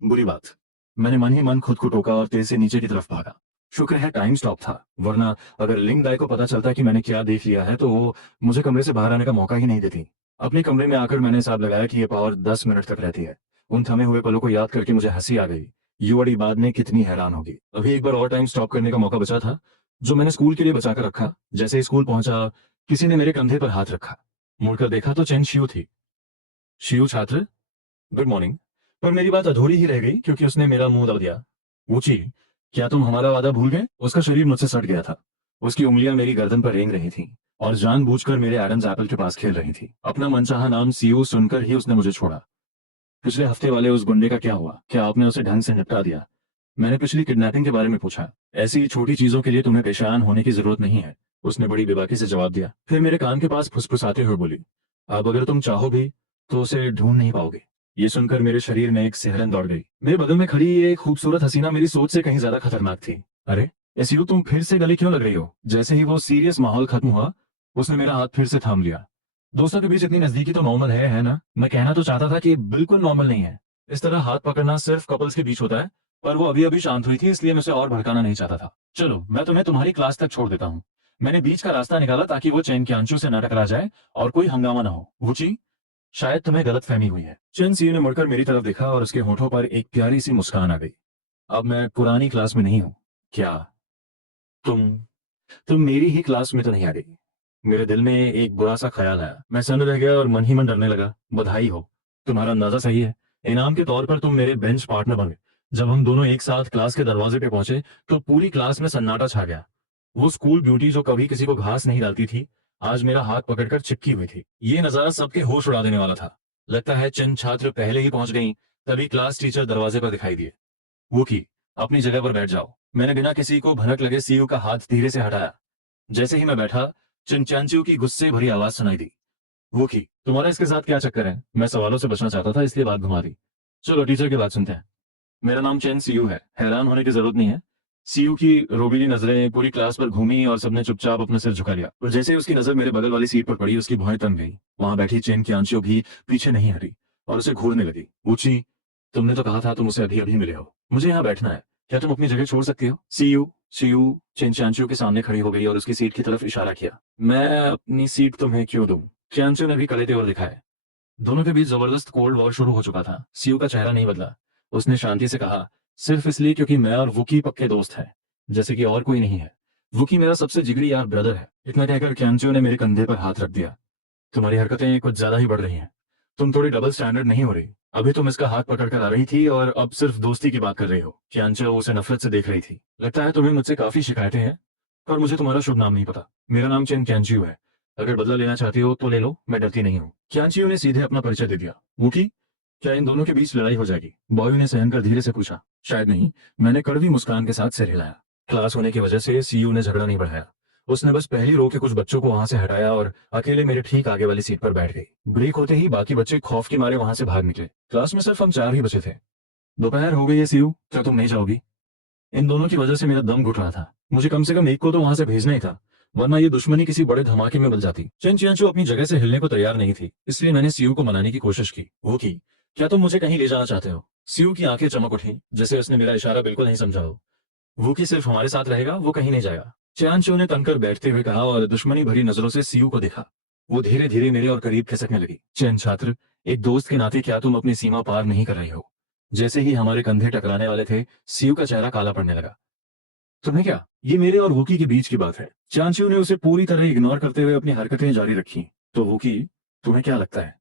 बुरी बात। मैंने मन ही मन खुद को टोका और तेज से नीचे की तरफ भागा। शुक्र है टाइम स्टॉप था, वरना अगर लिंगदाई को पता चलता कि मैंने क्या देख लिया है तो वो मुझे कमरे से बाहर आने का मौका ही नहीं देती। अपने कमरे में आकर मैंने हिसाब लगाया कि यह पावर 10 मिनट तक रहती है। उन थमे हुए पलों को याद करके मुझे हंसी आ गई। युवड़ी बाद में कितनी हैरान होगी। अभी एक बार और टाइम स्टॉप करने का मौका बचा था, जो मैंने स्कूल के लिए बचा कर रखा। जैसे ही स्कूल पहुंचा, किसी ने मेरे कंधे पर हाथ रखा। मुड़कर देखा तो चेन शियू थी। शियू छात्र, गुड मॉर्निंग। पर मेरी बात अधूरी ही रह गई, क्योंकि उसने मेरा मुंह दबा दिया। ऊंची, क्या तुम हमारा वादा भूल गए? उसका शरीर मुझसे सट गया था। उसकी उंगलियां मेरी गर्दन पर रेंग रही थीं और जानबूझकर मेरे एडम्स एप्पल के पास खेल रही थी। अपना मनचाहा नाम सीयू सुनकर ही उसने मुझे छोड़ा। पिछले हफ्ते वाले उस गुंडे का क्या हुआ? क्या आपने उसे ढंग से निपटा दिया? मैंने पिछली किडनैपिंग के बारे में पूछा। ऐसी छोटी चीजों के लिए तुम्हें परेशान होने की जरूरत नहीं है, उसने बड़ी बेबाकी से जवाब दिया। फिर मेरे कान के पास फुसफुसाते हुए बोली, अब अगर तुम चाहो भी तो उसे ढूंढ नहीं पाओगे। ये सुनकर मेरे शरीर में एक सिहरन दौड़ गई। मेरे बगल में खड़ी ये खूबसूरत हसीना मेरी सोच से कहीं ज्यादा खतरनाक थी। अरे एसयू, तुम फिर से गले क्यों लग रही हो? जैसे ही वो सीरियस माहौल खत्म हुआ, उसने मेरा हाथ फिर से थाम लिया। दोस्तों के बीच इतनी नजदीकी तो नॉर्मल है ना? मैं कहना तो चाहता था कि बिल्कुल नॉर्मल नहीं है। इस तरह हाथ पकड़ना सिर्फ कपल्स के बीच होता है। पर वो अभी अभी शांत हुई थी, इसलिए मैं उसे और भड़काना नहीं चाहता था। चलो मैं तुम्हें तुम्हारी क्लास तक छोड़ देता हूँ। मैंने बीच का रास्ता निकाला ताकि वो चैन के अंशु से न टकरा जाए और कोई हंगामा ना हो। वुची, शायद तुम्हें गलतफहमी हुई है। चेन सीयू ने मुड़कर मेरी तरफ देखा और उसके होठों पर एक प्यारी सी मुस्कान आ गई। अब मैं पुरानी क्लास में नहीं हूँ। क्या तुम तुम मेरी ही क्लास में तो नहीं आ गई? मेरे दिल में एक बुरा सा ख्याल आया। मैं सन्न रह गया और मन ही मन डरने लगा। बधाई हो, तुम्हारा अंदाजा सही है। इनाम के तौर पर तुम मेरे बेंच पार्टनर बन गए। जब हम दोनों एक साथ क्लास के दरवाजे पे पहुंचे तो पूरी क्लास में सन्नाटा छा गया। वो स्कूल ब्यूटी जो कभी किसी को घास नहीं डालती थी, आज मेरा हाथ पकड़कर चिपकी हुई थी। ये नजारा सबके होश उड़ा देने वाला था। लगता है चंद छात्र पहले ही पहुंच गई, तभी क्लास टीचर दरवाजे पर दिखाई दिए। वो की, अपनी जगह पर बैठ जाओ। मैंने बिना किसी को भनक लगे सीयू का हाथ धीरे से हटाया। जैसे ही मैं बैठा, चिंचांचियो की गुस्से भरी आवाज सुनाई दी। वो की, तुम्हारा इसके साथ क्या चक्कर है? मैं सवालों से बचना चाहता था, इसलिए बात घुमा दी। चलो टीचर की बात सुनते हैं। मेरा नाम चेन सीयू है, हैरान होने की जरूरत नहीं है। सीयू की रोबीली नजरें पूरी क्लास पर घूमी और सबने चुपचाप अपना सिर झुका लिया। और जैसे ही उसकी नजर मेरे बगल वाली सीट पर पड़ी, उसकी भौहें तन गई। वहां बैठी चेन की आंशियों भी पीछे नहीं हटी और उसे घूरने लगी। ऊंची, तुमने तो कहा था तुम उसे अभी अभी मिले हो। मुझे यहाँ बैठना है, क्या तुम अपनी जगह छोड़ सकती हो? सीयू सीयू चेन चांचू के सामने खड़ी हो गई और उसकी सीट की तरफ इशारा किया। मैं अपनी सीट तुम्हें क्यों दूं? चांचू ने भी कड़े तेवर दिखाए। दोनों के बीच जबरदस्त कोल्ड वॉर शुरू हो चुका था। सीयू का चेहरा नहीं बदला। उसने शांति से कहा, सिर्फ इसलिए क्योंकि मैं और वुकी पक्के दोस्त हैं, जैसे कि और कोई नहीं है। वुकी मेरा सबसे जिगरी यार ब्रदर है। इतना कहकर क्यांचो ने मेरे कंधे पर हाथ रख दिया। तुम्हारी हरकतें कुछ ज्यादा ही बढ़ रही हैं। तुम थोड़ी डबल स्टैंडर्ड नहीं हो रही? अभी तुम इसका हाथ पकड़ कर आ रही थी और अब सिर्फ दोस्ती की बात कर रही हो। क्यांचो उसे नफरत से देख रही थी। लगता है तुम्हें मुझसे काफी शिकायतें हैं, पर मुझे तुम्हारा शुभ नाम नहीं पता। मेरा नाम चेन कैंचियो है। अगर बदला लेना चाहती हो तो ले लो, मैं डरती नहीं हूँ। क्यांचियो ने सीधे अपना परिचय दे दिया। वुकी, क्या इन दोनों के बीच लड़ाई हो जाएगी? बॉय ने सहन कर धीरे से पूछा। शायद नहीं, मैंने कड़वी मुस्कान के साथ सिर हिलाया। क्लास होने की वजह से सीयू ने झगड़ा नहीं बढ़ाया। उसने बस पहली रो के कुछ बच्चों को वहां से हटाया और अकेले मेरे ठीक आगे वाली सीट पर बैठ गई। ब्रेक होते ही बाकी बच्चे खौफ के मारे वहां से भाग निकले। क्लास में सिर्फ हम 4 ही बचे थे। दोपहर हो गई है सीयू, क्या तुम नहीं जाओगी? इन दोनों की वजह से मेरा दम घुट रहा था। मुझे कम से कम एक को तो वहां से भेजना ही था, वरना ये दुश्मनी किसी बड़े धमाके में बदल जाती। चेन चियांचो अपनी जगह से हिलने को तैयार नहीं थी, इसलिए मैंने सीयू को मनाने की कोशिश की। वो की, क्या तुम मुझे कहीं ले जाना चाहते हो? सीयू की आंखें चमक उठी, जैसे उसने मेरा इशारा बिल्कुल नहीं समझा हो। वो की सिर्फ हमारे साथ रहेगा, वो कहीं नहीं जाएगा। चियांचो ने तनकर बैठते हुए कहा और दुश्मनी भरी नजरों से सीयू को देखा। वो धीरे धीरे मेरे और करीब खिसकने लगी। चैन छात्र, एक दोस्त के नाते क्या तुम अपनी सीमा पार नहीं कर रही हो? जैसे ही हमारे कंधे टकराने वाले थे, सीयू का चेहरा काला पड़ने लगा। तुम्हें क्या? ये मेरे और वुकी के बीच की बात है। चांचू ने उसे पूरी तरह इग्नोर करते हुए अपनी हरकतें जारी रखी। तो वुकी, तुम्हें क्या लगता है?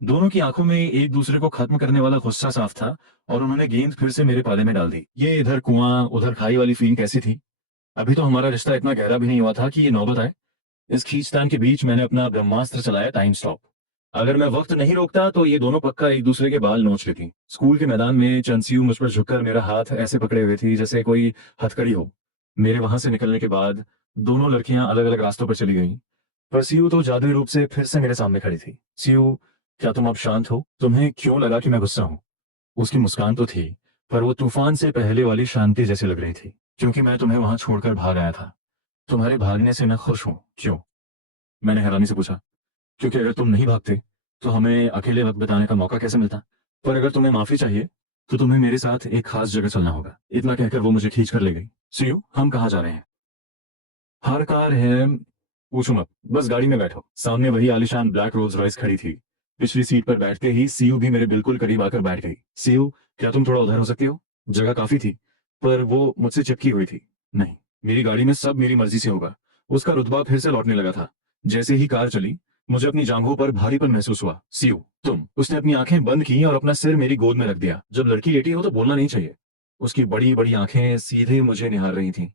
दोनों की आंखों में एक दूसरे को खत्म करने वाला गुस्सा साफ था और उन्होंने गेंद फिर से मेरे पाले में डाल दी। ये इधर कुआं उधर खाई वाली फीलिंग कैसी थी? अभी तो हमारा रिश्ता इतना गहरा भी नहीं हुआ था कि ये नौबत आए। इस खींचतान के बीच मैंने अपना ब्रह्मास्त्र चलाया, टाइम स्टॉप। अगर मैं वक्त नहीं रोकता तो ये दोनों पक्का एक दूसरे के बाल नोच लेती। स्कूल के मैदान में चंसियू मुझ पर झुककर मेरा हाथ ऐसे पकड़े हुए थी जैसे कोई हथकड़ी हो। मेरे वहां से निकलने के बाद दोनों लड़कियां अलग अलग रास्तों पर चली गईं, पर सीयू तो जादुई रूप से फिर से मेरे सामने खड़ी थी। सीयू, क्या तुम अब शांत हो? तुम्हें क्यों लगा कि मैं गुस्सा हूं? उसकी मुस्कान तो थी, पर वो तूफान से पहले वाली शांति जैसी लग रही थी। क्योंकि मैं तुम्हें वहां छोड़कर भाग आया था। तुम्हारे भागने से मैं खुश हूं। क्यों? मैंने हैरानी से पूछा। क्योंकि अगर तुम नहीं भागते तो हमें अकेले वक्त बिताने का मौका कैसे मिलता? पर अगर तुम्हें माफी चाहिए तो तुम्हें मेरे साथ एक खास जगह चलना होगा। इतना कहकर वो मुझे खींच कर ले गई। सीयू, हम कहाँ जा रहे हैं? हर कार है, पूछो मत, बस गाड़ी में बैठो। सामने वही आलिशान ब्लैक रोल्स रॉयस खड़ी थी। पिछली सीट पर बैठते ही सीयू भी मेरे बिल्कुल करीब आकर बैठ गई। सीयू, क्या तुम थोड़ा उधर हो सकती हो? जगह काफी थी, पर वो मुझसे चिपकी हुई थी। नहीं, मेरी गाड़ी में सब मेरी मर्जी से होगा। उसका रुतबा फिर से लौटने लगा था। जैसे ही कार चली, मुझे अपनी जांघों पर भारीपन महसूस हुआ। सीयू, तुम। उसने अपनी आंखें बंद की और अपना सिर मेरी गोद में रख दिया। जब लड़की लेटी हो तो बोलना नहीं चाहिए। उसकी बड़ी बड़ी आंखें सीधे मुझे निहार रही थी।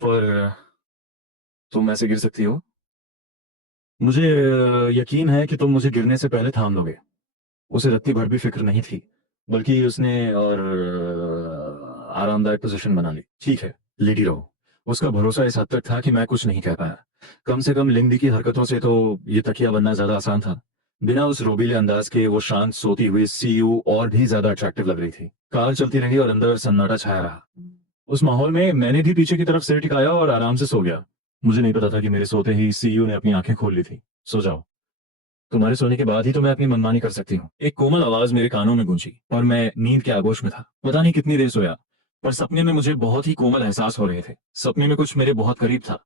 पर तुम ऐसे गिर सकती हो। मुझे यकीन है कि तुम मुझे गिरने से पहले थाम लोगे। उसे रत्ती भर भी फिक्र नहीं थी, बल्कि उसने और आरामदायक पोजीशन बना ली। ठीक है, लेटी रहो। उसका भरोसा इस हद तक था कि मैं कुछ नहीं कह पाया। कम से कम लिंगडी की हरकतों से तो ये तकिया बनना ज्यादा आसान था। बिना उस रोबीले अंदाज के वो शांत सोती हुई सीयू और भी ज्यादा अट्रैक्टिव लग रही थी। कार चलती रही और अंदर सन्नाटा छाया रहा। उस माहौल में मैंने भी पीछे की तरफ सिर टिकाया और आराम से सो गया। मुझे नहीं पता था कि मेरे सोते ही सीयू ने अपनी आंखें खोल ली थी। सो जाओ, तुम्हारे सोने के बाद ही तो मैं अपनी मनमानी कर सकती हूँ। एक कोमल आवाज मेरे कानों में गूंजी और मैं नींद के आगोश में था। पता नहीं कितनी देर सोया, पर सपने में मुझे बहुत ही कोमल एहसास हो रहे थे। सपने में कुछ मेरे बहुत करीब था,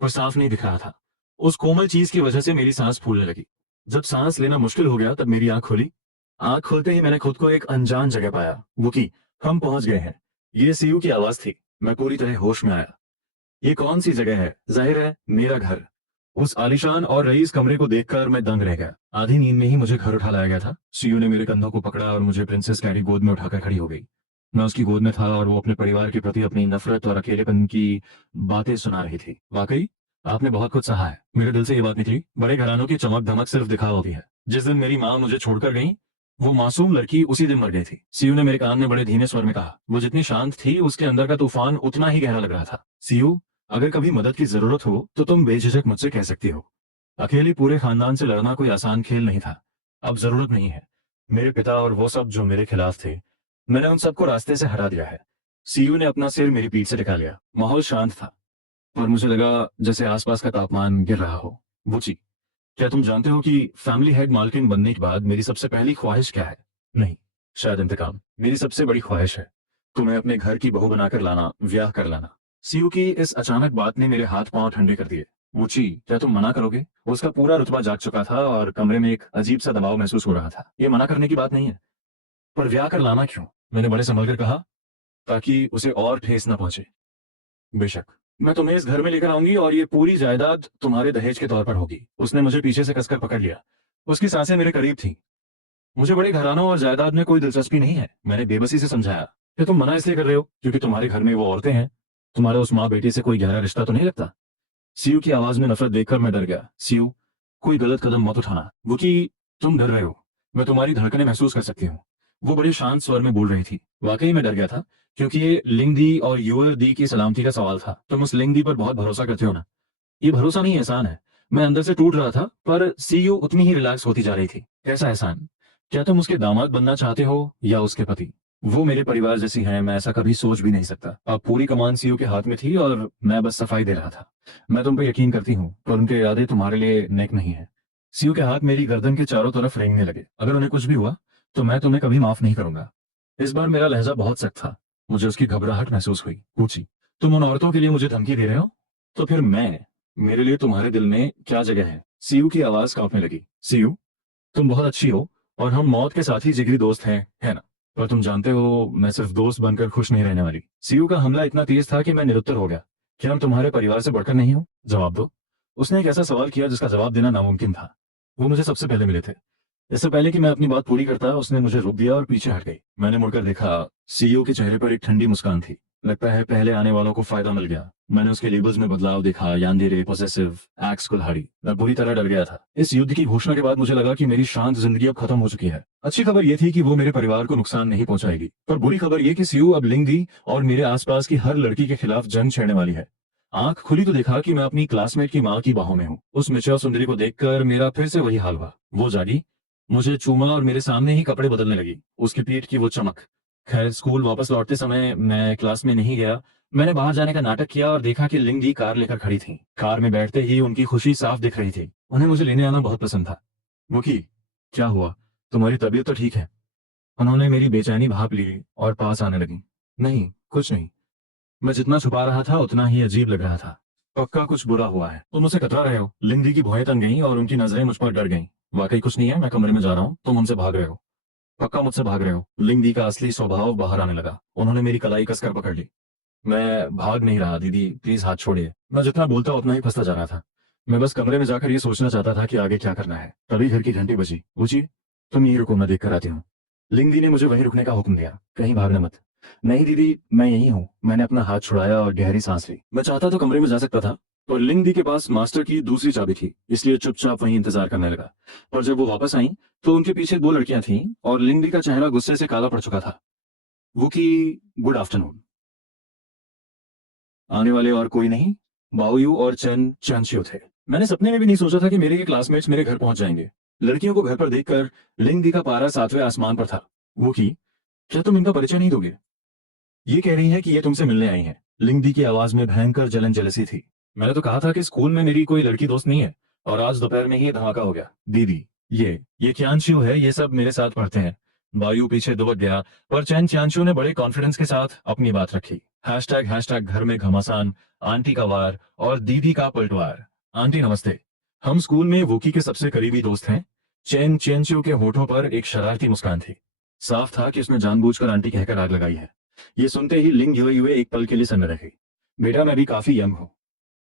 पर साफ नहीं दिख रहा था। उस कोमल चीज की वजह से मेरी सांस फूलने लगी। जब सांस लेना मुश्किल हो गया तब मेरी आंख खुली। आंख खोलते ही मैंने खुद को एक अनजान जगह पाया। वो की हम पहुंच गए हैं। ये सीयू की आवाज थी। मैं पूरी तरह होश में आया। ये कौन सी जगह है? जाहिर है मेरा घर। उस आलीशान और रईस कमरे को देखकर मैं दंग रह गया। आधी नींद में ही मुझे घर उठा लाया गया था। सीयू ने मेरे कंधों को पकड़ा और मुझे प्रिंसेस कैरी गोद में उठाकर खड़ी हो गई। मैं उसकी गोद में था और वो अपने परिवार के प्रति अपनी नफरत और अकेलेपन की बातें सुना रही थी। वाकई आपने बहुत कुछ सहा है। मेरे दिल से ये बात निकली। बड़े घरानों की चमक धमक सिर्फ दिखावा होती है। जिस दिन मेरी माँ मुझे छोड़कर गई, वो मासूम लड़की उसी दिन मर गई थी। सीयू ने मेरे कान में बड़े धीमे स्वर में कहा। वो जितनी शांत थी, उसके अंदर का तूफान उतना ही गहरा लग रहा था। सीयू, अगर कभी मदद की जरूरत हो तो तुम बेझिझक मुझसे कह सकती हो। अकेली पूरे खानदान से लड़ना कोई आसान खेल नहीं था। अब जरूरत नहीं है। मेरे पिता और वो सब जो मेरे खिलाफ थे, मैंने उन सबको रास्ते से हटा दिया है। सीयू ने अपना सिर मेरी पीठ से टिका लिया। माहौल शांत था, पर मुझे लगा जैसे आसपास का तापमान गिर रहा हो। बुची, क्या तुम जानते हो कि फैमिली हेड मालकिन बनने के बाद मेरी सबसे पहली ख्वाहिश क्या है? नहीं, शायद इंतकाम। मेरी सबसे बड़ी ख्वाहिश है तुम्हें अपने घर की बहू बनाकर लाना, ब्याह कर लाना। सीयू की इस अचानक बात ने मेरे हाथ पांव ठंडे कर दिए। मुची, क्या तुम मना करोगे? उसका पूरा रुतबा जाग चुका था और कमरे में एक अजीब सा दबाव महसूस हो रहा था। ये मना करने की बात नहीं है, पर ब्याह कर लाना क्यों? मैंने बड़े संभल कर कहा, ताकि उसे और ठेस न पहुंचे। बेशक, मैं तुम्हें इस घर में लेकर आऊंगी और ये पूरी जायदाद तुम्हारे दहेज के तौर पर होगी। उसने मुझे पीछे से कसकर पकड़ लिया। उसकी सांसें मेरे करीब थी। मुझे बड़े घरानों और जायदाद में कोई दिलचस्पी नहीं है। मैंने बेबसी से समझाया कि तुम मना इसलिए कर रहे हो क्योंकि तुम्हारे घर में वो औरतें हैं। तुम्हारे उस माँ बेटी से कोई गहरा रिश्ता तो नहीं लगता? सीयू की आवाज में नफरत देखकर मैं डर गया। सीयू, कोई गलत कदम मत उठाना। वो कि तुम डर रहे हो, मैं तुम्हारी धड़कनें महसूस कर सकती हूँ। वो बड़े शांत स्वर में बोल रही थी। वाकई मैं डर गया था, क्योंकि ये लिंगदी और यूअर दी की सलामती का सवाल था। तुम उस लिंगदी पर बहुत भरोसा करते हो ना? ये भरोसा नहीं, एहसान है। मैं अंदर से टूट रहा था, पर सीयू उतनी ही रिलैक्स होती जा रही थी। कैसा एहसान? क्या तुम उसके दामाद बनना चाहते हो या उसके पति? वो मेरे परिवार जैसी हैं, मैं ऐसा कभी सोच भी नहीं सकता। अब पूरी कमान सीयू के हाथ में थी और मैं बस सफाई दे रहा था। मैं तुम पे यकीन करती हूँ, पर उनके इरादे तुम्हारे लिए नेक नहीं है। सीयू के हाथ मेरी गर्दन के चारों तरफ रेंगने लगे। अगर उन्हें कुछ भी हुआ तो मैं तुम्हें कभी माफ नहीं करूंगा। इस बार मेरा लहजा बहुत सख्त था। मुझे उसकी घबराहट महसूस हुई। पूछी, तुम उन औरतों के लिए मुझे धमकी दे रहे हो? तो फिर मेरे लिए तुम्हारे दिल में क्या जगह है? सीयू की आवाज कांपने लगी। सीयू, तुम बहुत अच्छी हो और हम मौत के साथ ही जिगरी दोस्त हैं, है ना? पर तुम जानते हो, मैं सिर्फ दोस्त बनकर खुश नहीं रहने वाली। सीयू का हमला इतना तेज था कि मैं निरुत्तर हो गया। क्या हम तुम्हारे परिवार से बढ़कर नहीं हो? जवाब दो। उसने एक ऐसा सवाल किया जिसका जवाब देना नामुमकिन था। वो मुझे सबसे पहले मिले थे। इससे पहले कि मैं अपनी बात पूरी करता, उसने मुझे रोक दिया और पीछे हट गई। मैंने मुड़कर देखा। सीईओ के चेहरे पर एक ठंडी मुस्कान थी। लगता है पहले आने वालों को फायदा मिल गया। मैंने उसके लेबल्स में बदलाव देखा। यानदेरे, पॉसेसिव, एक्स कुल्हाड़ी। मैं बुरी तरह डर गया था। इस युद्ध की घोषणा के बाद मुझे लगा कि मेरी शांत जिंदगी अब खत्म हो चुकी है। अच्छी खबर यह थी कि वो मेरे परिवार को नुकसान नहीं पहुंचाएगी, पर बुरी खबर यह कि सीयू अब लिंगदी और मेरे आसपास की हर लड़की के खिलाफ जंग छेड़ने वाली है। आंख खुली तो देखा कि मैं अपनी क्लासमेट की माँ की बाहों में हूँ। उस मिर्चा सुंदरी को देखकर मेरा फिर से वही हाल हुआ। वो जागी, मुझे चूमा और मेरे सामने ही कपड़े बदलने लगी। उसकी पीठ की वो चमक। खैर, स्कूल वापस लौटते समय मैं क्लास में नहीं गया। मैंने बाहर जाने का नाटक किया और देखा कि लिंगदी कार लेकर खड़ी थी। कार में बैठते ही उनकी खुशी साफ दिख रही थी। उन्हें मुझे लेने आना बहुत पसंद था। वो की, क्या हुआ? तुम्हारी तबीयत तो ठीक है? उन्होंने मेरी बेचैनी भाप ली और पास आने लगी। नहीं, कुछ नहीं। मैं जितना छुपा रहा था उतना ही अजीब लग रहा था। पक्का कुछ बुरा हुआ है। तुम मुझसे कतरा रहे हो। लिंगदी की भौहें तन गईं और उनकी नजरें मुझ पर डर गईं। वाकई कुछ नहीं है, मैं कमरे में जा रहा हूँ। तुम उनसे भाग रहे हो। पक्का मुझसे भाग रहे हो? लिंगदी का असली स्वभाव बाहर आने लगा। उन्होंने मेरी कलाई कसकर पकड़ ली। मैं भाग नहीं रहा दीदी, प्लीज हाथ छोड़िए। मैं जितना बोलता उतना ही फंसता जा रहा था। मैं बस कमरे में जाकर ये सोचना चाहता था कि आगे क्या करना है। तभी घर की घंटी बजी। पूछी, तुम यहीं रुको, मैं देख कर आती हूँ। लिंगदी ने मुझे वहीं रुकने का हुक्म दिया। कहीं भागना मत। नहीं दीदी, मैं यहीं हूँ। मैंने अपना हाथ छुड़ाया और गहरी सांस ली। मैं चाहता तो कमरे में जा सकता था, पर लिंगदी के पास मास्टर की दूसरी चाबी थी, इसलिए चुपचाप वहीं इंतजार करने लगा। पर जब वो वापस आई तो उनके पीछे दो लड़कियां थीं और लिंगदी का चेहरा गुस्से से काला पड़ चुका था। वो की, गुड आफ्टरनून। आने वाले और कोई नहीं, बाओयू और चेन चांशियो थे। मैंने सपने में भी नहीं सोचा था कि मेरे ये क्लासमेट्स मेरे घर पहुंच जाएंगे। लड़कियों को घर पर देखकर लिंग दी का पारा 7वें आसमान पर था। वो की, क्या तुम इनका परिचय नहीं दोगे? ये कह रही है कि ये तुमसे मिलने आई हैं। लिंग दी की आवाज में भयंकर जलन जलसी थी। मैंने तो कहा था कि स्कूल में मेरी कोई लड़की दोस्त नहीं है, और आज दोपहर में ही ये धमाका हो गया। दीदी, ये क्यांशियो है, ये सब मेरे साथ पढ़ते हैं। वायु पीछे दुबक गया, पर चैन च्यांशियो ने बड़े कॉन्फिडेंस के साथ अपनी बात रखी। हैशटैग घर में घमासान, आंटी का वार और दीदी का पलटवार। आंटी नमस्ते। हम स्कूल में वोकी के सबसे करीबी दोस्त हैं। चैन च्यांशियो के होठों पर एक शरारती मुस्कान थी। साफ था कि उसने जानबूझकर आंटी कहकर आग लगाई है। ये सुनते ही लिंग युए युए एक पल के लिए सन्न रही। बेटा, मैं भी काफी यंग हूँ,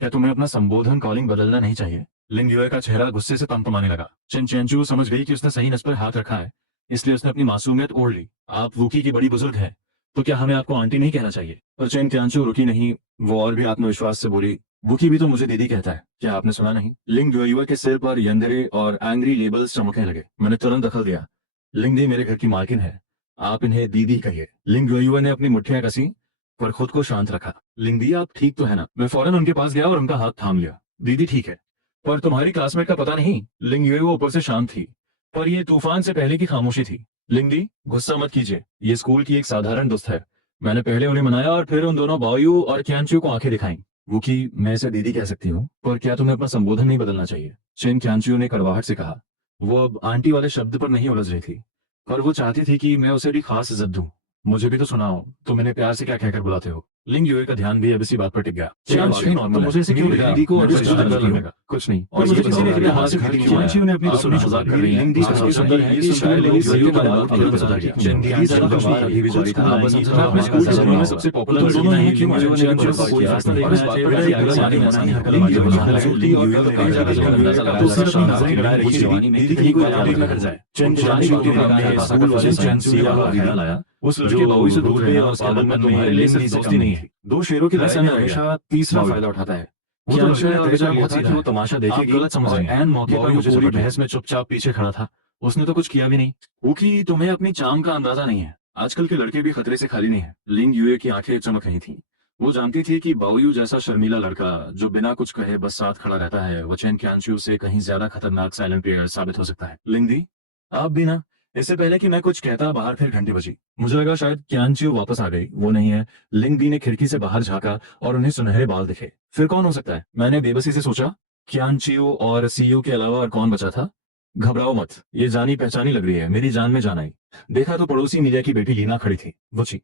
क्या तुम्हें अपना संबोधन कॉलिंग बदलना नहीं चाहिए? लिंग युए का चेहरा गुस्से से तमतमाने लगा। चिन चेंचू समझ गई कि उसने सही नस पर हाथ रखा है, इसलिए उसने अपनी मासूमियत ओढ़ ली। आप वूकी की बड़ी बुजुर्ग हैं, तो क्या हमें आपको आंटी नहीं कहना चाहिए? पर चेन क्यांचू रुकी नहीं, वो और भी आत्मविश्वास से बोली, वूकी भी तो मुझे दीदी कहता है, क्या आपने सुना नहीं? लिंग युए के सिर पर यंदरे और एंग्री लेबल्स चमकने लगे। मैंने तुरंत दखल दिया, लिंग दी मेरे घर की मालकिन है, आप इन्हें दीदी कहिए। लिंग युए ने अपनी मुट्ठियां कसी, पर खुद को शांत रखा। लिंगदी, आप ठीक तो है ना? मैं फौरन उनके पास गया और उनका हाथ थाम लिया। दीदी ठीक है, पर तुम्हारी क्लासमेट का पता नहीं। लिंग युए वो ऊपर से शांत थी, पर ये तूफान से पहले की खामोशी थी। लिंगदी, गुस्सा मत कीजिए, ये स्कूल की एक साधारण दोस्त है। मैंने पहले उन्हें मनाया और फिर उन दोनों बाओयू और क्यांचू को आंखें दिखाई। वो की, मैं इसे दीदी कह सकती हूँ, पर क्या तुम्हें अपना संबोधन नहीं बदलना चाहिए? चेन क्यांचू ने कड़वाहट से कहा। वो अब आंटी वाले शब्द पर नहीं उलझ रही थी, पर वो चाहती थी कि मैं उसे भी खास इज्जत दूं। मुझे भी तो सुनाओ, तुम इन्हें प्यार से क्या कहकर बुलाते हो? लिंग युए का ध्यान भी अब इसी बात पर टिक गया। तो मुझे इसे क्यों लगा? दीदी को और कुछ डर लगेगा? कुछ नहीं। और मुझे किसी ने अपने हाथ से खींची हुई है। ने अपनी सुनी मजाक कर रही है। लिंग दी का सुंदर है कि शायद लिंग युए का बात तुरंत सुधर गया। दीदी जरा कुछ नहीं, अभी भी जारी था। आप बस मैं अपने स्कूल के दिनों में सबसे पॉपुलर दोनों नहीं, क्यों मुझे वो निरंतर को कोई रास्ता देखना है। इस बात पर अगला मानी मनानी हरकत लिंग युए की खूबसूरती और कद का जाकर अंदाजा लगाया। तो सिर्फ नजरें गड़ाए रही जवानी में दीदी की कोई तारीफ न कर जाए। चंद जवानी को भी स्कूल वाले चैन से वाला ख्याल आया। उस लड़के बाबू से दूर रहना और पालन में तुम्हारे लिए सिर्फ दोस्ती नहीं है। दो शेरों की लड़ाई में हमेशा तीसरा फायदा उठाता है। वो तो लड़का तेजा बहुत सीधा है, वो तमाशा देखेगी। गलत समझ रहे हैं। एन मौके पर मुझे पूरी बहस में चुपचाप पीछे खड़ा था। उसने तो कुछ किया भी नहीं। ऊकी, तुम्हें अपनी चाम का अंदाजा नहीं है। आजकल के लड़के भी खतरे से खाली नहीं है। लिंग युए की आंखें चमक रही थीं। वो जानती थी कि बाओयू जैसा शर्मीला लड़का जो बिना कुछ कहे बस साथ खड़ा रहता है, वो चेन क्यांचू से कहीं ज्यादा खतरनाक साइलेंट प्लेयर साबित हो सकता है। लिंगदी, आप भी ना। इससे पहले कि मैं कुछ कहता बाहर फिर घंटी बजी। मुझे लगा शायद क्यांचियो वापस आ गई, वो नहीं है। लिंग दी ने खिड़की से बाहर झांका और उन्हें सुनहरे बाल दिखे। फिर कौन हो सकता है? मैंने बेबसी से सोचा, क्यांचियो और सीयू के अलावा और कौन बचा था? घबराओ मत, ये जानी पहचानी लग रही है, मेरी जान में जान आई। देखा तो पड़ोसी नीलिया की बेटी लीना खड़ी थी। बची।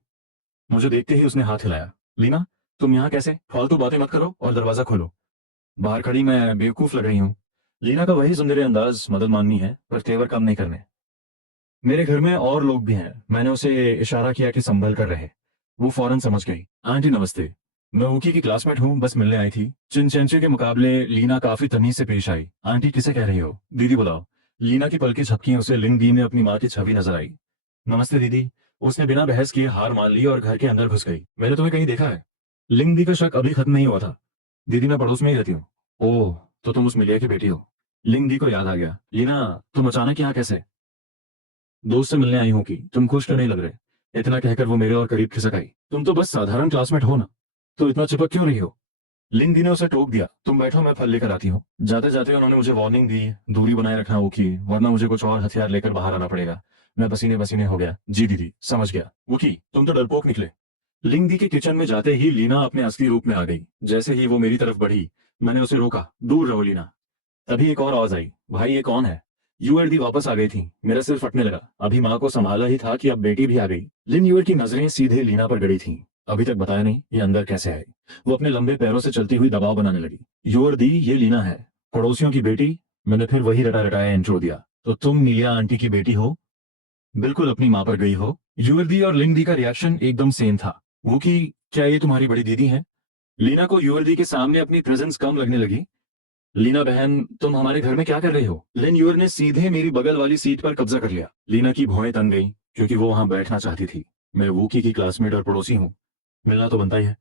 मुझे देखते ही उसने हाथ हिलाया। लीना, तुम यहाँ कैसे? फालतू बातें मत करो और दरवाजा खोलो। बाहर खड़ी मैं बेवकूफ लग रही हूँ। लीना का वही सुंदर अंदाज, मदद माननी है, पर तेवर कम नहीं करने। मेरे घर में और लोग भी हैं। मैंने उसे इशारा किया कि संभल कर रहे। वो फौरन समझ गई। आंटी नमस्ते, मैं ऊकी की क्लासमेट हूँ, बस मिलने आई थी। चिनचेंचे के मुकाबले लीना काफी तमीज से पेश आई। आंटी किसे कह रही हो? दीदी बुलाओ। लीना की पलकें झपकी, उसे लिंग दी में अपनी माँ की छवि नजर आई। नमस्ते दीदी। उसने बिना बहस किए हार मान ली और घर के अंदर घुस गई। मैंने तुम्हें कहीं देखा है? लिंग दी का शक अभी खत्म नहीं हुआ था। दीदी, मैं पड़ोस में ही रहती हूँ। ओह, तो तुम उस मिलिया की बेटी हो। लिंग दी को याद आ गया। लीना, तुम अचानक यहाँ कैसे? दोस्त से मिलने आई हूँ कि तुम खुश तो नहीं लग रहे। इतना कहकर वो मेरे और करीब खिसक आई। तुम तो बस साधारण क्लासमेट हो ना, तो इतना चिपक क्यों रही हो? लिंग ने उसे टोक दिया। तुम बैठो, मैं फल लेकर आती हूँ। जाते जाते उन्होंने मुझे वार्निंग दी, दूरी बनाए रखना वो की, वरना मुझे कुछ और हथियार लेकर बाहर आना पड़ेगा। मैं पसीने पसीने हो गया। जी दीदी, समझ गया। वो की, तुम तो डरपोक निकले। लिंग दी के किचन में जाते ही लीना अपने असली रूप में आ गई। जैसे ही वो मेरी तरफ बढ़ी, मैंने उसे रोका। दूर रहो लीना। तभी एक और आवाज आई, भाई ये कौन है? यूएल दी वापस आ गई थी। मेरा सिर फटने लगा। अभी माँ को संभाला ही था कि अब बेटी भी आ गई। लिन यूएल की नजरें सीधे लीना पर गड़ी थीं। अभी तक बताया नहीं, ये अंदर कैसे आई? वो अपने लंबे पैरों से चलती हुई दबाव बनाने लगी। यूएल दी, ये लीना है, पड़ोसियों की बेटी। मैंने फिर वही रटा रटाया इंट्रो दिया। तो तुम नीलिया आंटी की बेटी हो? बिल्कुल अपनी माँ पर गई हो। यूएल दी और लिंग दी का रिएक्शन एकदम सेम था। वो कि क्या ये तुम्हारी बड़ी दीदी है? लीना को यूएल दी के सामने अपनी प्रेजेंस कम लगने लगी। लीना बहन, तुम हमारे घर में क्या कर रही हो? लिन यूर ने सीधे मेरी बगल वाली सीट पर कब्जा कर लिया। लीना की भौएं तन गई, क्योंकि वो वहां बैठना चाहती थी। मैं वूकी की क्लासमेट और पड़ोसी हूँ, मिलना तो बनता ही है।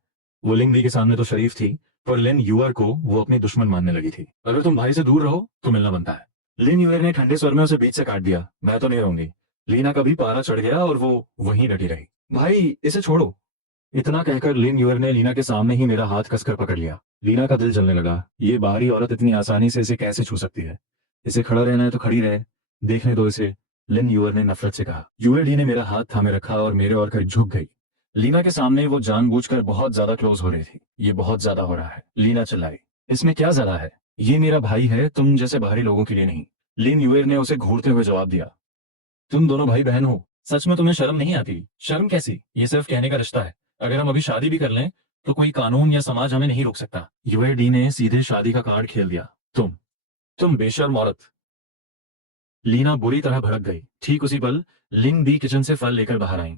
वो लिंग दी के सामने तो शरीफ थी, पर लिन यूआर को वो अपनी दुश्मन मानने लगी थी। अगर तुम भाई से दूर रहो तो मिलना बनता है। लिन यूआर ने ठंडे स्वर में उसे बीच से काट दिया। मैं तो नहीं रहूंगी। लीना का भी पारा चढ़ गया और वो वहीं डटी रही। भाई, इसे छोड़ो। इतना कहकर लिन यूर ने लीना के सामने ही मेरा हाथ कसकर पकड़ लिया। लीना का दिल जलने लगा। ये बाहरी औरत इतनी आसानी से इसे कैसे छू सकती है? इसे खड़ा रहना है तो खड़ी रहे, देखने दो इसे, लिन यूर ने नफरत से कहा। यूएडी ने मेरा हाथ थामे रखा और मेरे और करीब झुक गई। लीना के सामने वो जानबूझकर बहुत ज्यादा क्लोज हो रही थी। ये बहुत ज्यादा हो रहा है, लीना चिल्लाई। इसमें क्या ज्यादा है? ये मेरा भाई है, तुम जैसे बाहरी लोगों के लिए नहीं। लिन यूएर ने उसे घूरते हुए जवाब दिया। तुम दोनों भाई बहन हो, सच में तुम्हें शर्म नहीं आती? शर्म कैसी, ये सिर्फ कहने का रिश्ता है। अगर हम अभी शादी भी कर लें तो कोई कानून या समाज हमें नहीं रोक सकता। यूएडी ने सीधे शादी का कार्ड खेल दिया। तुम बेशर्म औरत। लीना बुरी तरह भड़क गई। ठीक उसी पल लिन भी किचन से फल लेकर बाहर आई।